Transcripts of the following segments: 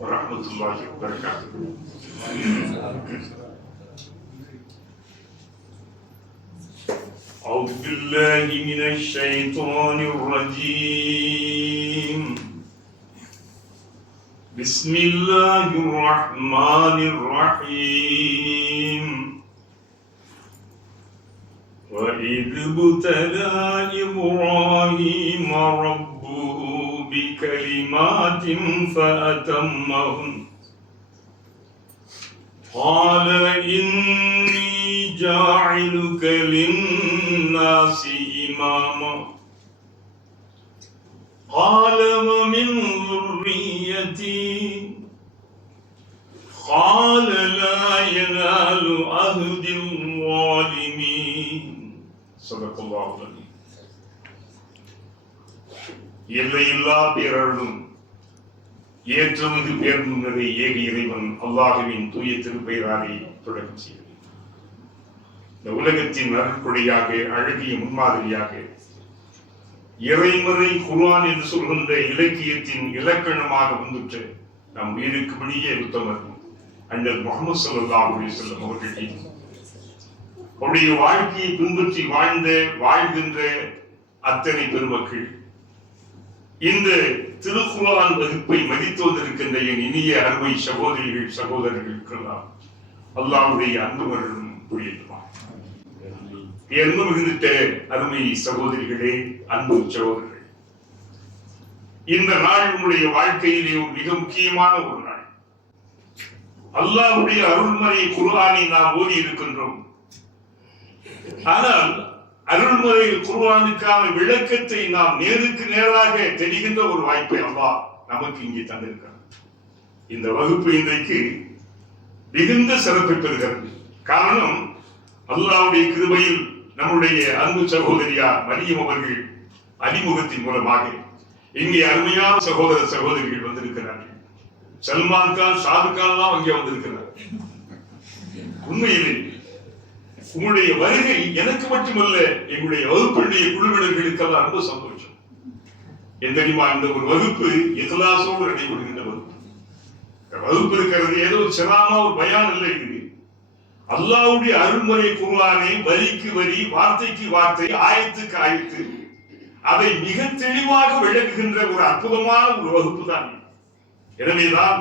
வரஹ்மத்துல்லாஹி வபரகாத்துஹு. أعوذ بالله من الشيطان الرجيم. بسم الله الرحمن الرحيم. وإذ ابتلى إبراهيم ربه بكلمات فأتمهن قال إني جاعلك للناس إماما قال ومن ذريتي قال لا ينال عهد الظالمين. صدق الله العظيم. எல்லையில்லா பேரருளும் ஏற்றமிகு பேருந்துரை ஏக இறைவன் அல்லாஹ்வின் தூய திருப்பெயராலே தொடக்கம் செய்கிறது. இந்த உலகத்தின் அருள்கொடையாக அழகிய முன்மாதிரியாக இறைமறை குர்ஆன் என்று சொல்கின்ற இலக்கியத்தின் இலக்கணமாக வந்துற்ற நம் உயிருக்கு வெளியே உத்தமர் அண்ணல் முஹம்மது ஸல்லல்லாஹு அலைஹி வஸல்லம் அவர்கள் அவருடைய வாழ்க்கையை பின்பற்றி வாழ்கின்ற அத்தனை பெருமக்கள் இந்த திருக்குர்ஆன் வகுப்பை மதித்து வந்திருக்கின்ற என் இனிய அருமை சகோதரிகள் சகோதரர்களுக்கெல்லாம் அல்லாஹ்வுடைய அன்புகளும் புரியட்டுமா. அன்பு மிகுந்த அருமை சகோதரிகளே, அன்பு சகோதரர்கள், இந்த நாள் உங்களுடைய வாழ்க்கையிலே ஒரு மிக முக்கியமான ஒரு நாள். அல்லாஹ்வுடைய அருள்மறை குர்ஆனை நாம் ஓதி இருக்கின்றோம். ஆனால் அருள்முறை குர்ஆனுக்கான விளக்கத்தை நாம் நேருக்கு நேராக தெரிகின்ற ஒரு வாய்ப்பை அல்லாஹ் நமக்கு இங்கே தந்திருக்கிறார். இந்த வகுப்பு இன்றைக்கு மிகுந்த சிறப்பை பெறுகிறது. காரணம், அல்லாஹ்வுடைய கிருபையில் நம்முடைய அன்பு சகோதரியார் மரியம் அவர்கள் அறிமுகத்தின் மூலமாக இங்கே அருமையான சகோதர சகோதரிகள் வந்திருக்கிறார்கள். சல்மான் கான், ஷாருக் கான் எல்லாம் இங்கே வந்திருக்கிறார். உண்மையிலே உங்களுடைய வருகை எனக்கு மட்டுமல்ல, எங்களுடைய வகுப்புடைய குழுவினர்களுக்கெல்லாம் ரொம்ப சந்தோஷம். என் தெரியுமா, இந்த ஒரு வகுப்பு இஹ்லாஸோடு நடைபெறுகின்ற வகுப்பு. வகுப்பு இருக்கிறது ஏதோ சிராமா ஒரு பயான் இல்லை. இது அல்லாஹ்வுடைய அருள்முறை குர்ஆனை வரிக்கு வரி, வார்த்தைக்கு வார்த்தை, ஆயத்துக்கு ஆயத்து அதை மிக தெளிவாக விளக்குகின்ற ஒரு அற்புதமான ஒரு வகுப்பு தான். எனவேதான்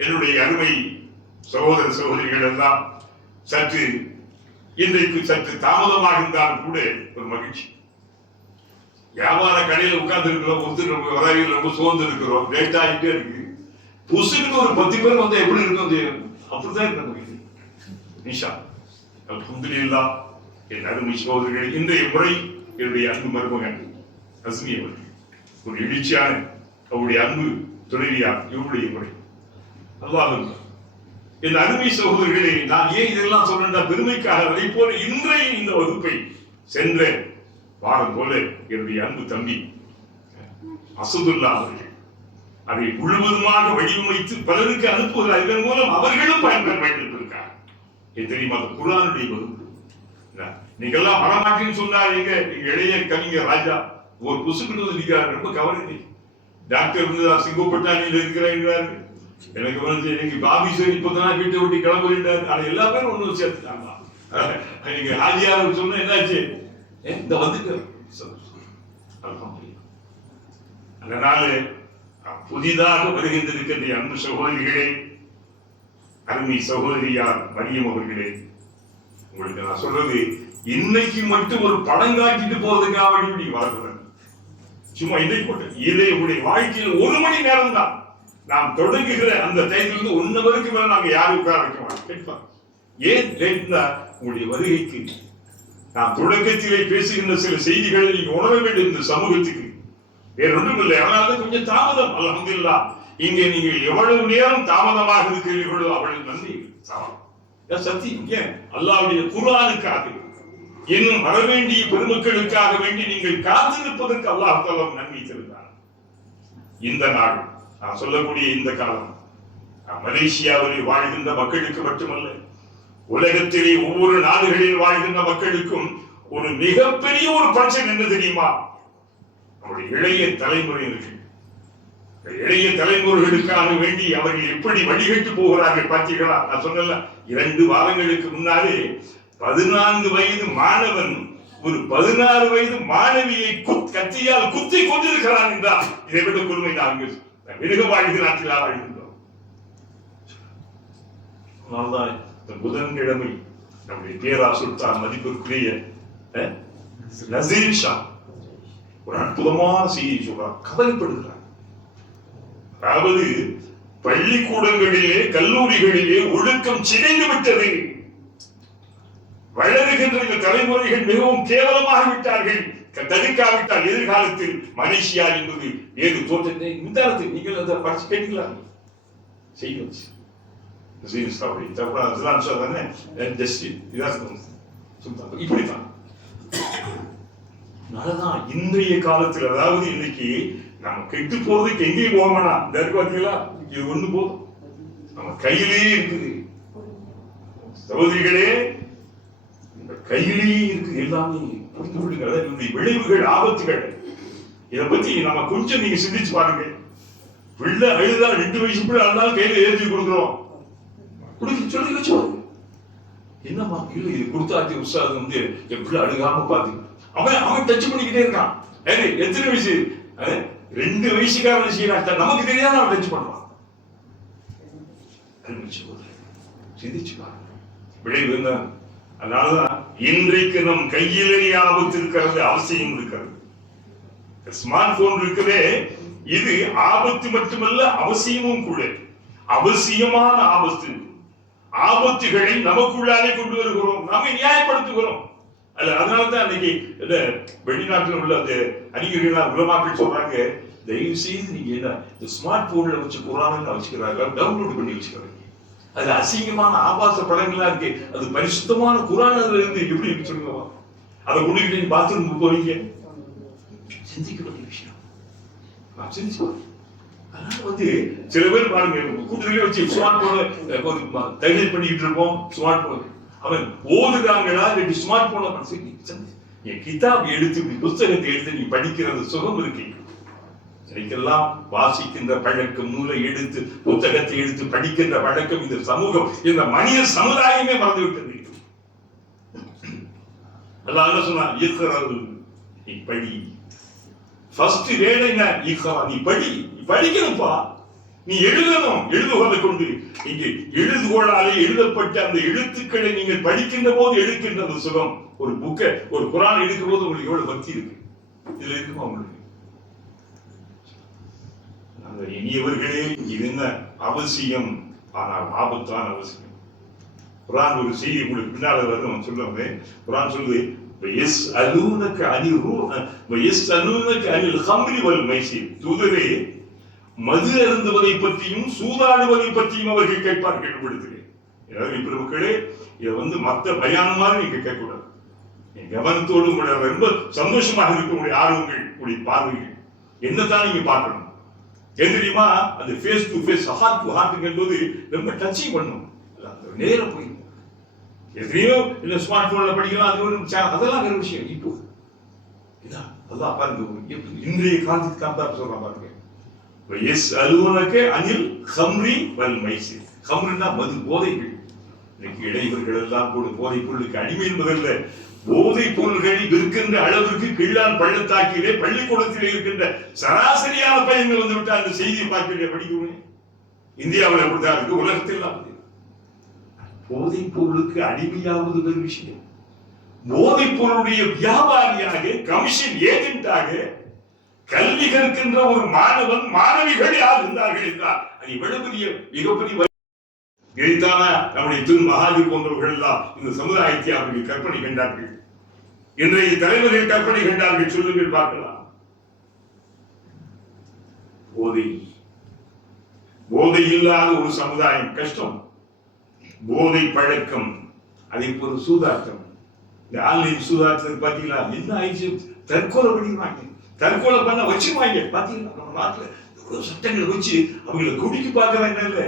என்னுடைய அருமை சகோதர சகோதரிகள் எல்லாம் இன்றைக்கு சற்று தாமதமாக இருந்தாலும் கூட ஒரு மகிழ்ச்சி. வியாபார கடையில் உட்கார்ந்து இருக்கிறோம், ஒருத்தர் வராயில் ரொம்ப சோர்ந்து இருக்கிறோம், லேட் ஆகிட்டே இருக்கு. புசுக்குன்னு ஒரு 10 பேர் வந்து எப்படி இருக்கும், அப்படிதான் இருக்கு நிஷா. அல்ஹம்துலில்லாஹ். என் அருமை சகோதரர்கள், இன்றைய முறை என்னுடைய அன்பு மருமகன் அஸ்மி அவர்கள் ஒரு எழுச்சியான அவருடைய அன்பு துணைவியார் இவருடைய முறை. அல்லாஹ் என் அருமை சகோதரர்களே, நான் ஏன் இதெல்லாம் சொல்றேன், பெருமைக்காக. அதை போல இன்றைய இந்த வகுப்பை சென்ற வாரம் போல என்னுடைய அன்பு தம்பி அசதுல்லா அவர்கள் அதை முழுவதுமாக வடிவமைத்து பலருக்கு அனுப்புகிறார். இதன் மூலம் அவர்களும் பயன்பெற வைத்திருக்கிறார். தெரியுமா, குர்ஆனுடைய வகுப்பு நீங்கெல்லாம் வரமாட்டேன்னு சொன்னார். எங்க இளைய கவிஞர் ராஜா ஒரு புசுக்கிட்டு நிற்கிறார். ரொம்ப கவலை. டாக்டர் வந்து சிங்கப்பட்டாணியில் இருக்கிறார். எனக்கு வந்து எனக்கு பாபி சார் இப்பதான் வீட்டை விட்டு கிளம்புகின்றார். ஆனா எல்லா பேரும் ஒண்ணு சேர்த்துட்டாங்க. நீங்க ஆஜியார் சொன்ன என்னாச்சு, இந்த வந்துட்டு அதனால புதிதாக வருகின்றிருக்கின்ற அன்பு சகோதரிகளே, அருமை சகோதரியார் மரியம் அவர்களே, உங்களுக்கு நான் சொல்றது இன்னைக்கு மட்டும் ஒரு படம் காட்டிட்டு போறதுக்காக நீங்க வரக்கூடாது. சும்மா இதை போட்டு இதை உங்களுடைய வாழ்க்கையில் 1 மணி நேரம் தான். நாம் தொடங்குகிற அந்த டைத்திலிருந்து 1 ஹவருக்கு மேல நாங்க யாரும் உட்கார வைக்க மாட்டோம். கேட்பாங்க, ஏன் லேட்னா உங்களுடைய வருகைக்கு நாம் தொடக்கத்திலே பேசுகின்ற சில செய்திகளை நீங்க உணர வேண்டும் இந்த சமூகத்துக்கு. வேற ஒன்றும் இல்லை. அதனால கொஞ்சம் தாமதம். அல்ஹம்துலில்லாஹ். இங்கே நீங்கள் எவ்வளவு நேரம் தாமதமாக இருக்கிறீர்களோ அவ்வளவு நன்றி. சத்தியம். ஏன் அல்லாஹ்வுடைய குர்ஆனுக்காக இன்னும் வரவேண்டிய பெருமக்களுக்காக வேண்டி நீங்கள் காத்து நிற்பதற்கு அல்லாஹ் தஆலா நன்மை தருகிறார். இந்த நாள் நான் சொல்லக்கூடிய இந்த காலம் மலேசியாவில் வாழ்கின்ற மக்களுக்கு மட்டுமல்ல, உலகத்திலே ஒவ்வொரு நாடுகளில் வாழ்கின்ற மக்களுக்கும் ஒரு மிகப்பெரிய ஒரு பிரச்சனை என்ன தெரியுமா? நம்முடைய இளைய தலைமுறையினர்கள் இளைய தலைமுறைகளுக்காக வேண்டி அவர்கள் எப்படி வழிகட்டு போகிறார்கள் பார்த்தீர்களா? நான் சொன்னல 2 வாரங்களுக்கு முன்னாலே 14 வயது மாணவன் ஒரு 16 வயது மாணவியை கத்தியால் குத்தி கொண்டிருக்கிறான் என்றால் இதை விட கொடுமை நாங்கள் மிருக வாழ்கிற நாட்டில் வாழ்கின்றோம். அதனால்தான் இந்த புதன்கிழமை நம்முடைய பேராசுல்தான் மதிப்பிற்குரிய நசீர் ஷா ஒரு அற்புதமான செய்தி சொல்றார். கவலைப்படுகிறார். அதாவது பள்ளிக்கூடங்களிலே கல்லூரிகளிலே ஒழுக்கம் சிதைந்து விட்டது. வளருகின்ற இந்த தலைமுறைகள் மிகவும் கேவலமாக விட்டார்கள். தடுக்காவிட்டால் எதிர்காலத்தில் மலேசியா என்பது வேறு தோற்றத்தை மின்சாரத்தில் நீங்கள் அதை படிச்சு கேட்டீங்களா? இப்படித்தான் இன்றைய காலத்தில், அதாவது இன்னைக்கு நம்ம கெட்டு போறதுக்கு எங்கேயும் போக வேணாம். இந்த இருக்கு பாத்தீங்களா, இது ஒண்ணு போதும், நம்ம கையிலேயே இருக்குது. சகோதரிகளே, இந்த கையிலேயே இருக்குது எல்லாமே. புரிந்து கொள்ளுங்கள் இதனுடைய விளைவுகள், ஆபத்துகள். இதை பத்தி நம்ம கொஞ்சம் நீங்க சிந்திச்சு பாருங்க. பிள்ளை அழுதா 2 வயசு பிள்ளை அழுதாலும் கையில எழுதி கொடுக்குறோம். கொடுக்க சொல்லி வச்சோம். என்னம்மா இல்லை இது கொடுத்தாச்சு உற்சாகம் வந்து என் பிள்ளை அழுகாம பாத்து அவன் டச் பண்ணிக்கிட்டே இருக்கான். எத்தனை வயசு? 2 வயசுக்காரன் செய்யறான். நமக்கு தெரியாத அவன் டச் பண்றான். சிந்திச்சு பாருங்க விளைவு என்ன. அதனாலதான் இன்றைக்கு நம் கையிலேயே ஆபத்து இருக்கிறது, அவசியம் இருக்கிறது. ஸ்மார்ட் போன் இருக்குதே, இது ஆபத்து மட்டுமல்ல அவசியமும் கூட. அவசியமான ஆபத்து. ஆபத்துகளை நமக்குள்ளாலே கொண்டு வருகிறோம், நம்மை நியாயப்படுத்துகிறோம். அதனாலதான் இன்னைக்கு வெளிநாட்டில் உள்ள அந்த அறிஞர்கள் உலமாக்கள் சொல்றாங்க, தயவு செய்து நீங்க என்ன இந்த ஸ்மார்ட் போன்ல வச்சு குரான் வச்சுக்கிறாங்க, டவுன்லோட் பண்ணி வச்சுக்கிறாங்க. அது அசிங்கமான ஆபாச படங்களா இருக்கு. அது பரிசுத்தமான குரான் அதுல இருந்து எப்படி இருக்கு சொல்லுங்க. அதை கொண்டு பாத்ரூம் போறீங்க, சிந்திக்க வேண்டிய விஷயம். அதனால வந்து சில பேர் பாருங்க, கூட்டத்திலே வச்சு ஸ்மார்ட் போன தகவல் பண்ணிட்டு இருப்போம். ஸ்மார்ட் போன் அவன் ஓதுறாங்களா இல்லாட்டி ஸ்மார்ட் போன என் கிதாப் எடுத்து புத்தகத்தை எடுத்து நீ படிக்கிற சுகம் இருக்கு. எனக்கெல்லாம் வாசிக்கின்ற பழக்கம், நூலை எடுத்து புத்தகத்தை எடுத்து படிக்கின்ற பழக்கம் இந்த சமூகம், இந்த மனித சமுதாயமே மறந்து விட்டது. அல்லாஹ் சொன்னான், நீ படி. ஃபர்ஸ்ட் வேலை என்ன? நீ படி. நீ படிக்கணும்பா, நீ எழுதணும். எழுதுகோலை கொண்டு இங்கே எழுதுகோளாலே எழுதப்பட்ட அந்த எழுத்துக்களை நீங்கள் படிக்கின்ற போது எடுக்கின்ற அந்த சுகம். ஒரு புக்கை, ஒரு குரான் எடுக்கும் போது உங்களுக்கு எவ்வளவு பக்தி இருக்கு இதுல இருக்குமா உங்களுக்கு? அந்த இனியவர்களே, இது என்ன அவசியம், ஆனால் ஆபத்தான அவசியம். குரான் ஒரு செய்தி உங்களுக்கு பின்னால வரும் சொல்லுவாங்க. குரான் சொல்லுது, தூதரே, மது அருந்துவதை பற்றியும் சூதாடுவதை பற்றியும் அவர்கள் கேட்பார்கள். மக்களே, இதை வந்து மத்த பயானம் மாதிரி நீங்க கேட்கக்கூடாது. கவனத்தோடு உங்களை ரொம்ப சந்தோஷமாக இருக்கக்கூடிய ஆர்வங்கள், உடைய பார்வைகள் என்னதான் நீங்க பார்க்கணும். தெரியுமா, அந்த face to face, heart to heart என்பது ரொம்ப டச்சிங் பண்ணும். நேரம் போய் எத்தனையோ இல்ல ஸ்மார்ட் போன்ல படிக்கலாம், அது ஒரு அதெல்லாம் வேற விஷயம். இப்போ அதான் பாருங்க, இன்றைய காலத்துக்கு காந்தார் சொல்றான் பாருங்க. அனில் ஹம்ரி வல் மைசிர். ஹம்ருன்னா மது, போதைகள். இன்னைக்கு இளைஞர்கள் எல்லாம் கூட போதைப் பொருளுக்கு அடிமை என்பதல்ல, போதைப் பொருள்களை விற்கின்ற அளவிற்கு கீழான் பள்ளத்தாக்கிலே பள்ளிக்கூடத்தில் இருக்கின்ற சராசரியான பையன்கள் வந்து விட்டு அந்த செய்தியை பார்க்க படிக்கணும். இந்தியாவில் அப்படித்தான் இருக்கு, உலகத்தில் போதைப் பொருளுக்கு அடிமையாவது ஒரு விஷயம். போதைப் பொருளுடைய வியாபாரியாக, கமிஷன் ஏஜென்டாக கல்வி கற்கின்ற ஒரு மாணவன், மாணவிகள் யார் இருந்தார்கள் என்றால் அது எவ்வளவு மிகப்பெரிய இதைத்தான நம்முடைய திரு மகாதீர் போன்றவர்கள் எல்லாம் இந்த சமுதாயத்தை அவர்கள் கற்பனை கண்டார்கள். இன்றைய தலைவர்கள் கற்பனை கண்டார்கள். சொல்லுங்கள் பார்க்கலாம். போதை இல்லாத ஒரு சமுதாயம் கஷ்டம். போதை பழக்கம், அதே போல சூதாட்டம். இந்த ஆன்லைன் சூதாட்டத்துக்கு பாத்தீங்களா என்ன ஆயிடுச்சு? தற்கொலை பண்ணிடுவாங்க. தற்கொலை பண்ண வச்சுருவாங்க. பாத்தீங்களா நம்ம நாட்டுல சட்டங்களை வச்சு அவங்களை குடிக்க பாக்குறாங்க. இல்ல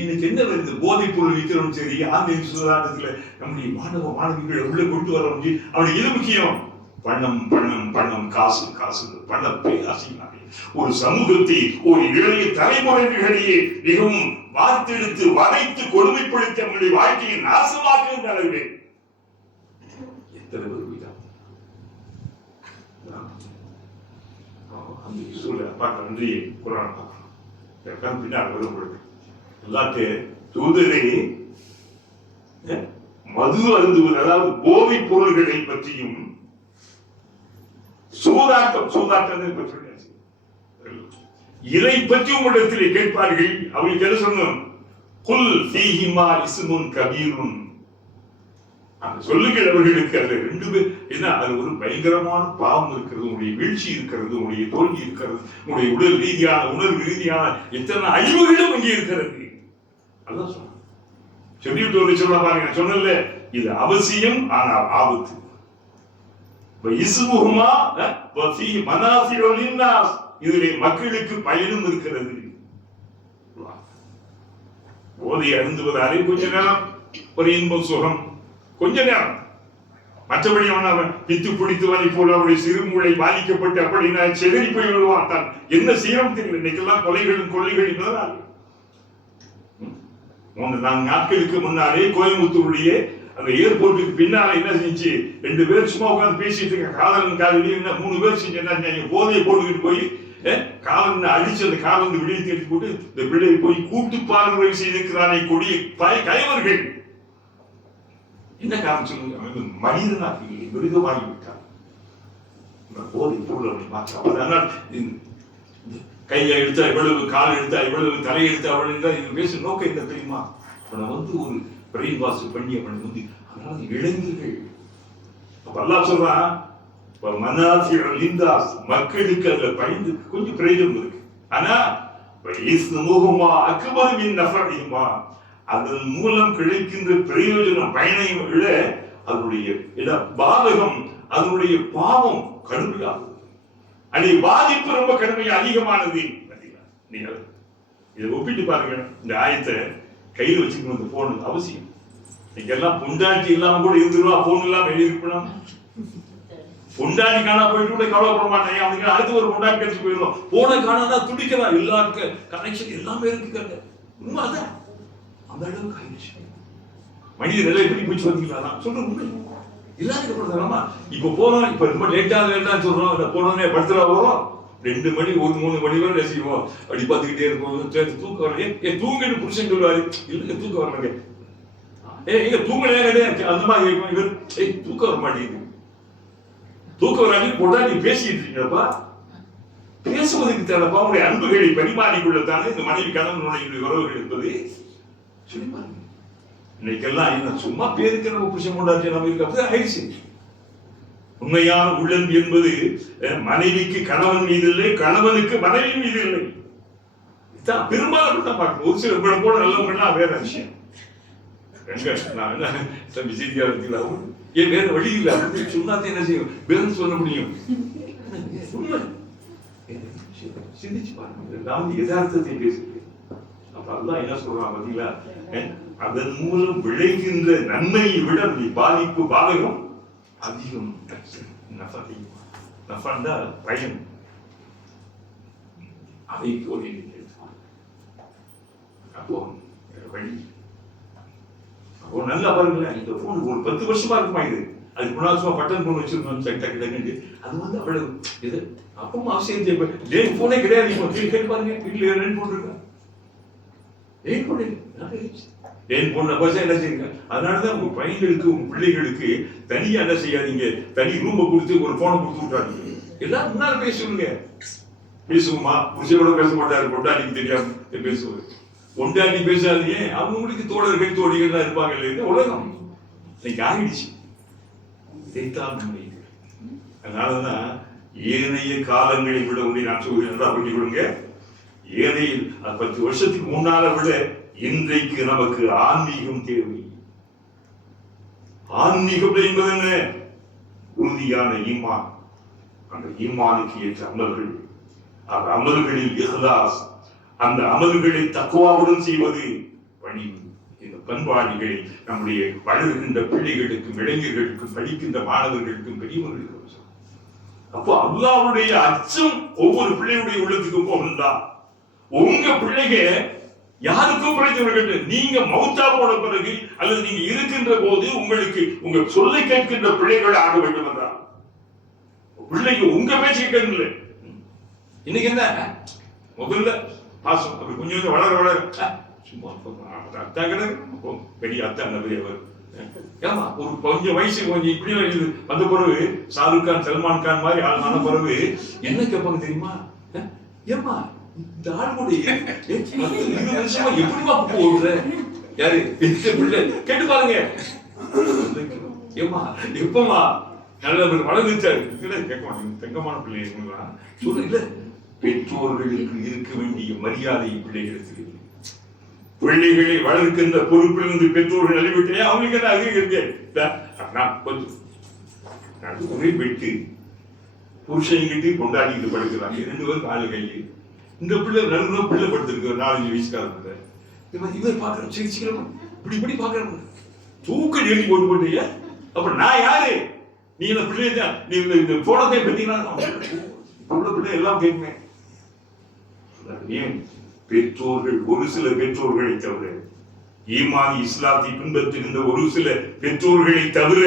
இன்னைக்கு என்ன வருது? போதைப் பொருள் விற்கிறோம் சரி, ஆன்லைன் சூதாட்டத்துல நம்முடைய மாணவ மாணவிகளை உள்ள கொண்டு வரோம். அவனுக்கு எது முக்கியம்? பணம் பணம் பணம், காசு காசு, பண பேராசையினாலே ஒரு சமூகத்தை, ஒரு இளைய தலைமுறைகளிடையே மிகவும் வார்த்தெடுத்து வதைத்து கொடுமைப்படுத்தி அவங்களுடைய வாழ்க்கையை நாசமாக்குகின்ற அளவிலே எத்தனை பேர் அந்த சூழலை பார்க்க நன்றியை குரான் பார்க்கணும். பின்னால் வரும் பொழுது எல்லாத்தையும் தூதரை மது அருந்துவது, அதாவது போதைப் பொருள்களை பற்றியும் சூதாட்டம் இதை பற்றி உங்களிடத்திலே கேட்பார்கள். அவங்களுக்கு என்ன சொல்லணும்? குல் ஃபீஹிமா இஸ்முன் கபீருன். அந்த சொல்லுங்கள் அவர்களுக்கு. அது ரெண்டு பேர் என்ன, அது ஒரு பயங்கரமான பாவம் இருக்கிறது, உங்களுடைய வீழ்ச்சி இருக்கிறது, உங்களுடைய தோல்வி இருக்கிறது, உங்களுடைய உடல் ரீதியான உணர்வு ரீதியான எத்தனை அழிவுகளும் அங்கே இருக்கிறது. அதான் சொன்ன சொல்லிட்டு சொல்ல பாருங்க. சொன்னல இது அவசியம், ஆனால் ஆபத்து. இதிலே மக்களுக்கு பயனும் இருக்கிறது. போதை அருந்துவதாலே கொஞ்ச நேரம் ஒரு இன்பம் சுகம், கொஞ்ச நேரம். மற்றபடி அவன் பித்து பிடித்துவனை போல அவருடைய சிறுமூளை பாதிக்கப்பட்டு அப்படின்னா செதறி போய் விடுவான். தான் என்ன செய்யணும் தெரியல. இன்னைக்கெல்லாம் கொலைகளும் கொள்ளைகள் என்பதால் 3-4 நாட்களுக்கு முன்னாலே கோயம்புத்தூருடைய அந்த ஏர்போர்ட்டுக்கு பின்னால என்ன செஞ்சு 2 பேர் சும்மா உட்கார்ந்து பேசிட்டு இருக்க காதலன் காதலி 3 பேர் செஞ்சு என்ன போதையை போட்டுக்கிட்டு போய் காலன் அடிச்சு அந்த காலம் விடியை தேடி போட்டு இந்த பிள்ளையை போய் கூட்டு பால்முறை செய்திருக்கிறானே கொடிய கயவர்கள். என்ன காரணம் சொல்லுங்க? மனிதனாக மிருகமாகி விட்டார். போதை பொருள் அப்படி மாற்ற. அதனால் கையை எடுத்தா எவ்வளவு, கால் எடுத்தா எவ்வளவு, தலை எடுத்தா அவ்வளவு, இது பேச நோக்கம் என்ன தெரியுமா? அவனை ஒரு பிரெயின் வாஷ் பண்ணி அவனை அதனால இளைஞர்கள் அப்ப அல்லாஹ் சொல்றான், மக்களுக்கு அதுல பயந்து கொஞ்சம் பிரயோஜனம் இருக்கு. ஆனா அதன் மூலம் கிடைக்கின்ற பிரயோஜனம் பயனை விட அதனுடைய பாதகம், அதனுடைய பாவம் கடுமையாகும். அன்றைய பாதிப்பு ரொம்ப கடுமையா அதிகமானது. நீங்க இதை ஒப்பிட்டு பாருங்க. இந்த ஆயத்தை கையில் வச்சுக்கணும். போன் அவசியம். நீங்கெல்லாம் பொண்டாட்டி இல்லாம கூட இருந்துருவா, போன் இல்லாம எழுதிருக்கணும். பொண்டாட்டி காணா போயிட்டு கூட கவலைப்பட மாட்டேன். அவங்க அடுத்து ஒரு பொண்டாட்டி கழிச்சு போயிடும். போன காணா துடிக்கலாம். எல்லாருக்கும் கனெக்ஷன் எல்லாமே இருக்கு. உண்மை அதான். அந்த அளவுக்கு ஆயிடுச்சு. மனித நிலை எப்படி போச்சு வந்தீங்களா? சொல்ற உண்மை எல்லாருக்கும். இப்ப போறோம், இப்ப ரொம்ப லேட்டா சொல்றோம். போனோடனே படுத்துறா வரும். 2 மணி 1-3 மணி வரை ரசிப்போம். அப்படி பார்த்துக்கிட்டே இருப்போம். தூக்கம் வரல. தூங்கன்னு புருஷன் சொல்லுவாரு. இல்ல தூக்கம் வரலங்க. எங்க தூங்கலையா கிடையாது. அந்த மாதிரி இவர் தூக்கம் வர மாட்டேங்குது. தூக்கம் வராது பொண்டாட்டி பேசிட்டு இருக்கீங்கப்பா. பேசுவதற்கு தேவைப்பா. உங்களுடைய அன்புகளை பரிமாறிக்கொள்ளத்தானே இந்த மனைவி கணவனுடைய உறவுகள் என்பது. இன்னைக்கெல்லாம் என்ன சும்மா பேருக்கு நம்ம புருஷன் பொண்டாட்டி நம்ம இருக்க ஆயிடுச்சு. உண்மையான உள்ளம் என்பது மனைவிக்கு கணவன் மீது இல்லை, கணவனுக்கு மனைவி மீது இல்லை. பெரும்பாலும் தான் பார்க்கணும். ஒரு சில கூட நல்லவங்கன்னா வேற விஷயம். வேற வழி இல்லை. சொன்னாத்த என்ன செய்யும்? வேறு சொல்ல முடியும். சிந்திச்சு பாருங்க. யதார்த்தத்தை பேசுகிறேன். அப்ப அல்லாஹ் என்ன சொல்றான் பாத்தீங்களா? அதன் மூலம் விளைகின்ற நன்மையை விட பாதிப்பு பாதகம் அதிகம். பயன் அதை போல அப்போ வழி நல்லா பாருங்களேன். இந்த போன் ஒரு 10 வருஷமா இருக்குமா? இது அது குணாசுமா பட்டன் போன் வச்சிருக்கோம். அது அவ்வளவு இது அப்பவும் அவசியம் போனே கிடையாது. கேட்டு பாருங்க. வீட்டுல 2 போன் இருக்கா? 8 போன் ஏன் பொண்ணு என்ன செய்யுங்க. அதனாலதான் உங்க பையன்களுக்கு உங்க பிள்ளைகளுக்கு தனியா என்ன செய்யாதீங்க. தனி ரூமை கொடுத்து ஒரு போனை கொடுத்து விட்டாங்க. எல்லாரும் முன்னால பேசுவீங்க. பேசுவோமா? புருஷனோட பேச மாட்டாரு. பொண்டாட்டிக்கு தெரியாம பேசுவாரு. பொண்டாட்டி பேசாதீங்க. அவங்களுக்கு தோழர்கள் தோழிகள் தான் இருப்பாங்க. இல்லை உலகம் இன்னைக்கு ஆகிடுச்சு. இதைத்தான் நன்மை. அதனாலதான் ஏனைய காலங்களை விட உண்மை நான் சொல்கிறேன். நல்லா பண்ணி கொடுங்க. ஏனைய 10 வருஷத்துக்கு முன்னால விட இன்றைக்கு நமக்கு ஆன்மீகம் தேவை. ஆன்மீகம் என்பது என்ன? உறுதியான ஈமான். அந்த ஈமானுக்கு ஏற்ற அமல்கள், அந்த அமல்களில் இஹ்லாஸ், அந்த அமல்களை தக்வாவுடன் செய்வது பணிவு. இந்த பண்பாடுகளை நம்முடைய வளர்கின்ற பிள்ளைகளுக்கும் இளைஞர்களுக்கும் படிக்கின்ற மாணவர்களுக்கும் பெரியவர்களுக்கும் அப்போ அல்லாஹ்வுடைய அச்சம் ஒவ்வொரு பிள்ளையுடைய உள்ளத்துக்கும் போகணும்டா. உங்க பிள்ளைங்க யாருக்கும் பிரச்சனை, நீங்க மௌத்தா போன பிறகு அல்லது நீங்க இருக்கின்ற போது உங்களுக்கு உங்க சொல்லை கேட்கின்ற பிள்ளைகள் ஆக வேண்டும் என்றால் பிள்ளைங்க உங்க பேச்சு கேட்கல. இன்னைக்கு என்ன முதல்ல பாசம் அப்படி கொஞ்சம் கொஞ்சம் வளர வளர சும்மா அத்தா கிடையாது பெரிய அத்தா பெரியவர். ஏமா ஒரு கொஞ்சம் வயசு கொஞ்சம் இப்படி வந்த பிறகு ஷாருக் கான் சல்மான் கான் மாதிரி ஆளான பிறகு என்ன கேட்பாங்க தெரியுமா? ஏமா இந்த ஆள் கூட 20 வருஷமா எப்படிமா போடுற யாரு பிள்ளை கேட்டு பாருங்க. ஏமா எப்பமா நல்ல வளர்ந்துச்சாரு கேட்க மாட்டேங்க. தங்கமான பிள்ளைங்களா சொல்ல இல்ல, பெற்றோர்களுக்கு இருக்க வேண்டிய மரியாதை பிள்ளைகளுக்கு. பிள்ளைகளை வளர்க்கின்ற பொறுப்பிலிருந்து பெற்றோர்கள் நலிவிட்டே அவங்களுக்கு என்ன அதிகம் இருக்கு. ஒரே பெட்டு புருஷங்கிட்டு கொண்டாடிட்டு படுக்கிறாங்க, 2 பேரும் காலு கையில். இந்த பிள்ளை நடுவுல பிள்ளை படுத்திருக்கு 4-5 வயசுக்காரங்க. இவர் பாக்குறோம் சிரிச்சுக்கிறோம் இப்படி இப்படி பாக்குறோம் தூக்க எழுதி போட்டு போட்டிய. அப்ப நான் யாரு? நீ இந்த பிள்ளைய தான் நீ இந்த போனதை பத்தீங்கன்னா பிள்ளை எல்லாம் கேட்குமே. ஏன் பெற்றோர்கள் ஒரு சில பெற்றோர்களை தவிர, ஈமான் இஸ்லாத்தை பின்பற்றுகின்ற ஒரு சில பெற்றோர்களை தவிர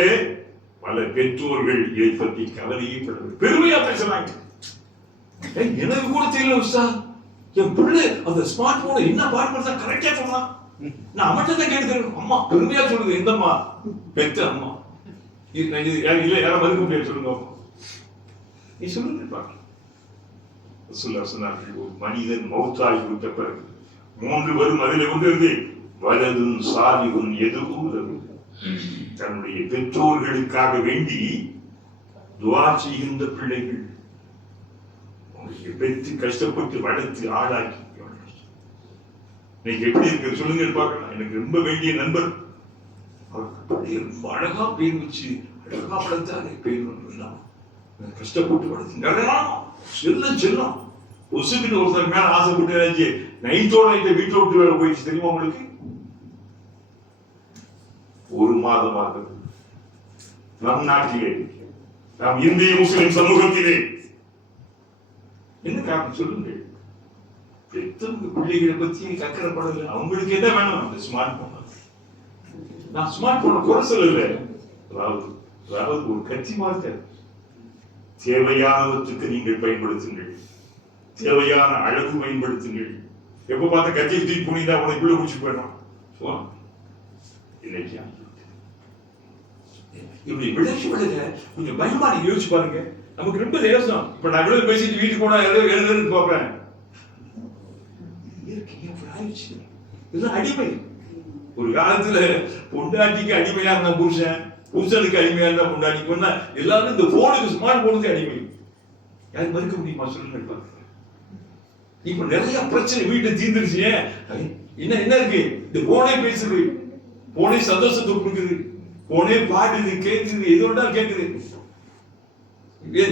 பல பெற்றோர்கள் இதை பற்றி கவலையே படவில்லை. பெருமையா பேசுறாங்க. எனக்கு கூட தெரியல உஸ்தாத், என் பிள்ளை அந்த ஸ்மார்ட் போனை என்ன பார்ப்பதா கரெக்டா சொன்னான். நான் அம்மாட்ட கேட்கிறேன், அம்மா பெருமையா சொல்லுது. எந்தம்மா? பெத்த அம்மா. இல்ல யாரும் மறுக்க முடியாது சொல்லுங்க. நீ சொல்லுங்க. ஒரு மனிதன் மௌத்தாகி விட்ட பிறகு 3 வரும். அதில் ஒன்று வலதும் சாலிவும் எதுவும் தன்னுடைய பெற்றோர்களுக்காக வேண்டி துஆ செய்கின்ற பிள்ளைகள். பெற்று கஷ்டப்பட்டு வளர்த்து ஆளாக்கி இன்னைக்கு எப்படி இருக்கு சொல்லுங்க பார்க்கலாம். எனக்கு ரொம்ப வேண்டிய நண்பர், ரொம்ப அழகா பேர் வச்சு அழகா வளர்த்தாரு. பேர் கஷ்டப்பட்டு வளர்த்து நிறையா செல்லம் செல்லம் ஒசுக்குன்னு ஒருத்தர் மேல ஆசைப்பட்டு 9th வீட்டை விட்டு வேலை போயிடுச்சு தெரியுமா உங்களுக்கு? 1 மாதமாக நம் நாட்டிலே, நாம் இந்திய முஸ்லிம் சமூகத்திலே என்ன காரணம் சொல்லுங்க? பெத்தவங்க பிள்ளைகளை பத்தி கக்கறப்படல. அவங்களுக்கு என்ன வேணும்? அந்த ஸ்மார்ட் போன். நான் ஸ்மார்ட் போனை குறை சொல்லல, அதாவது ஒரு கட்சி மாத்த தேவையானவற்றுக்கு நீங்கள் பயன்படுத்துங்கள், தேவையான அளவு பயன்படுத்துங்கள். எப்ப பார்த்த கட்சியை தூக்கி புனிதா உனக்குள்ள குடிச்சு போயிடும். இன்னைக்கு இப்படி விளைச்சி விளைய கொஞ்சம் பயமா நீங்க யோசிச்சு பாருங்க. நமக்கு ரொம்ப லேசம். இப்ப நான் விளைவு பேசிட்டு வீட்டுக்கு போனா எழுதுன்னு பார்ப்பேன். இதெல்லாம் அடிமை. ஒரு காலத்துல பொண்டாட்டிக்கு அடிமையா இருந்தா புருஷன், புருஷனுக்கு அடிமையா இருந்தா பொண்டாட்டி. பொண்ணா எல்லாரும் இந்த போனுக்கு ஸ்மார்ட் போனுக்கு அடிமை. யாரும் மறுக்க முடியுமா சொல்லுங்க? இப்ப நிறைய பிரச்சனை வீட்டுல தீர்ந்துருச்சு. என்ன என்ன இருக்கு? இந்த போனே பேசுது, போனே சந்தோஷத்தை கொடுக்குது, போனே பாடுது, கேட்குது, எது வேண்டாலும் கேட்குது.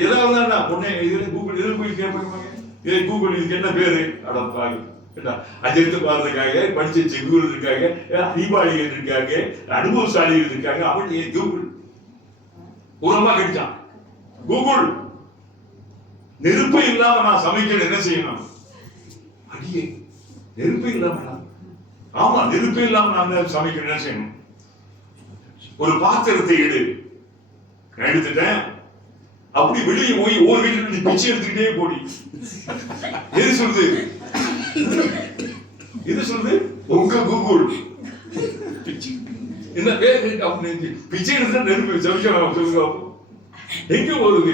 எதாவது வந்தா பொண்ணே இதுல கூகுள் எதில் போய் கேட்பாங்க. இதே கூகுள் இதுக்கு என்ன பேரு அடப்பாங்க. அது எடுத்து பாடுறதுக்காக படிச்ச செகுகள் இருக்காங்க, அறிவாளிகள் இருக்காங்க, அனுபவசாலிகள் இருக்காங்க. அவன் கூகுள் உரமா கிடைச்சான். கூகுள் நெருப்பு இல்லாம நான் சமைக்கணும், என்ன செய்யணும்? அடியே நெருப்பு இல்லாம, ஆமா நெருப்பு இல்லாம நான் சமைக்கணும், என்ன செய்யணும்? ஒரு பாத்திரத்தை எடுத்துட்டேன். அப்படி வெளியே போய் ஒரு வீட்டுல நீ பிச்சை எடுத்துக்கிட்டே போடி. எது சொல்லுது? இது சொல்லுது உங்க கூகுள். என்ன பேர் பிச்சை எடுத்து நெருப்பு சொல்லுங்க. எங்க போகுது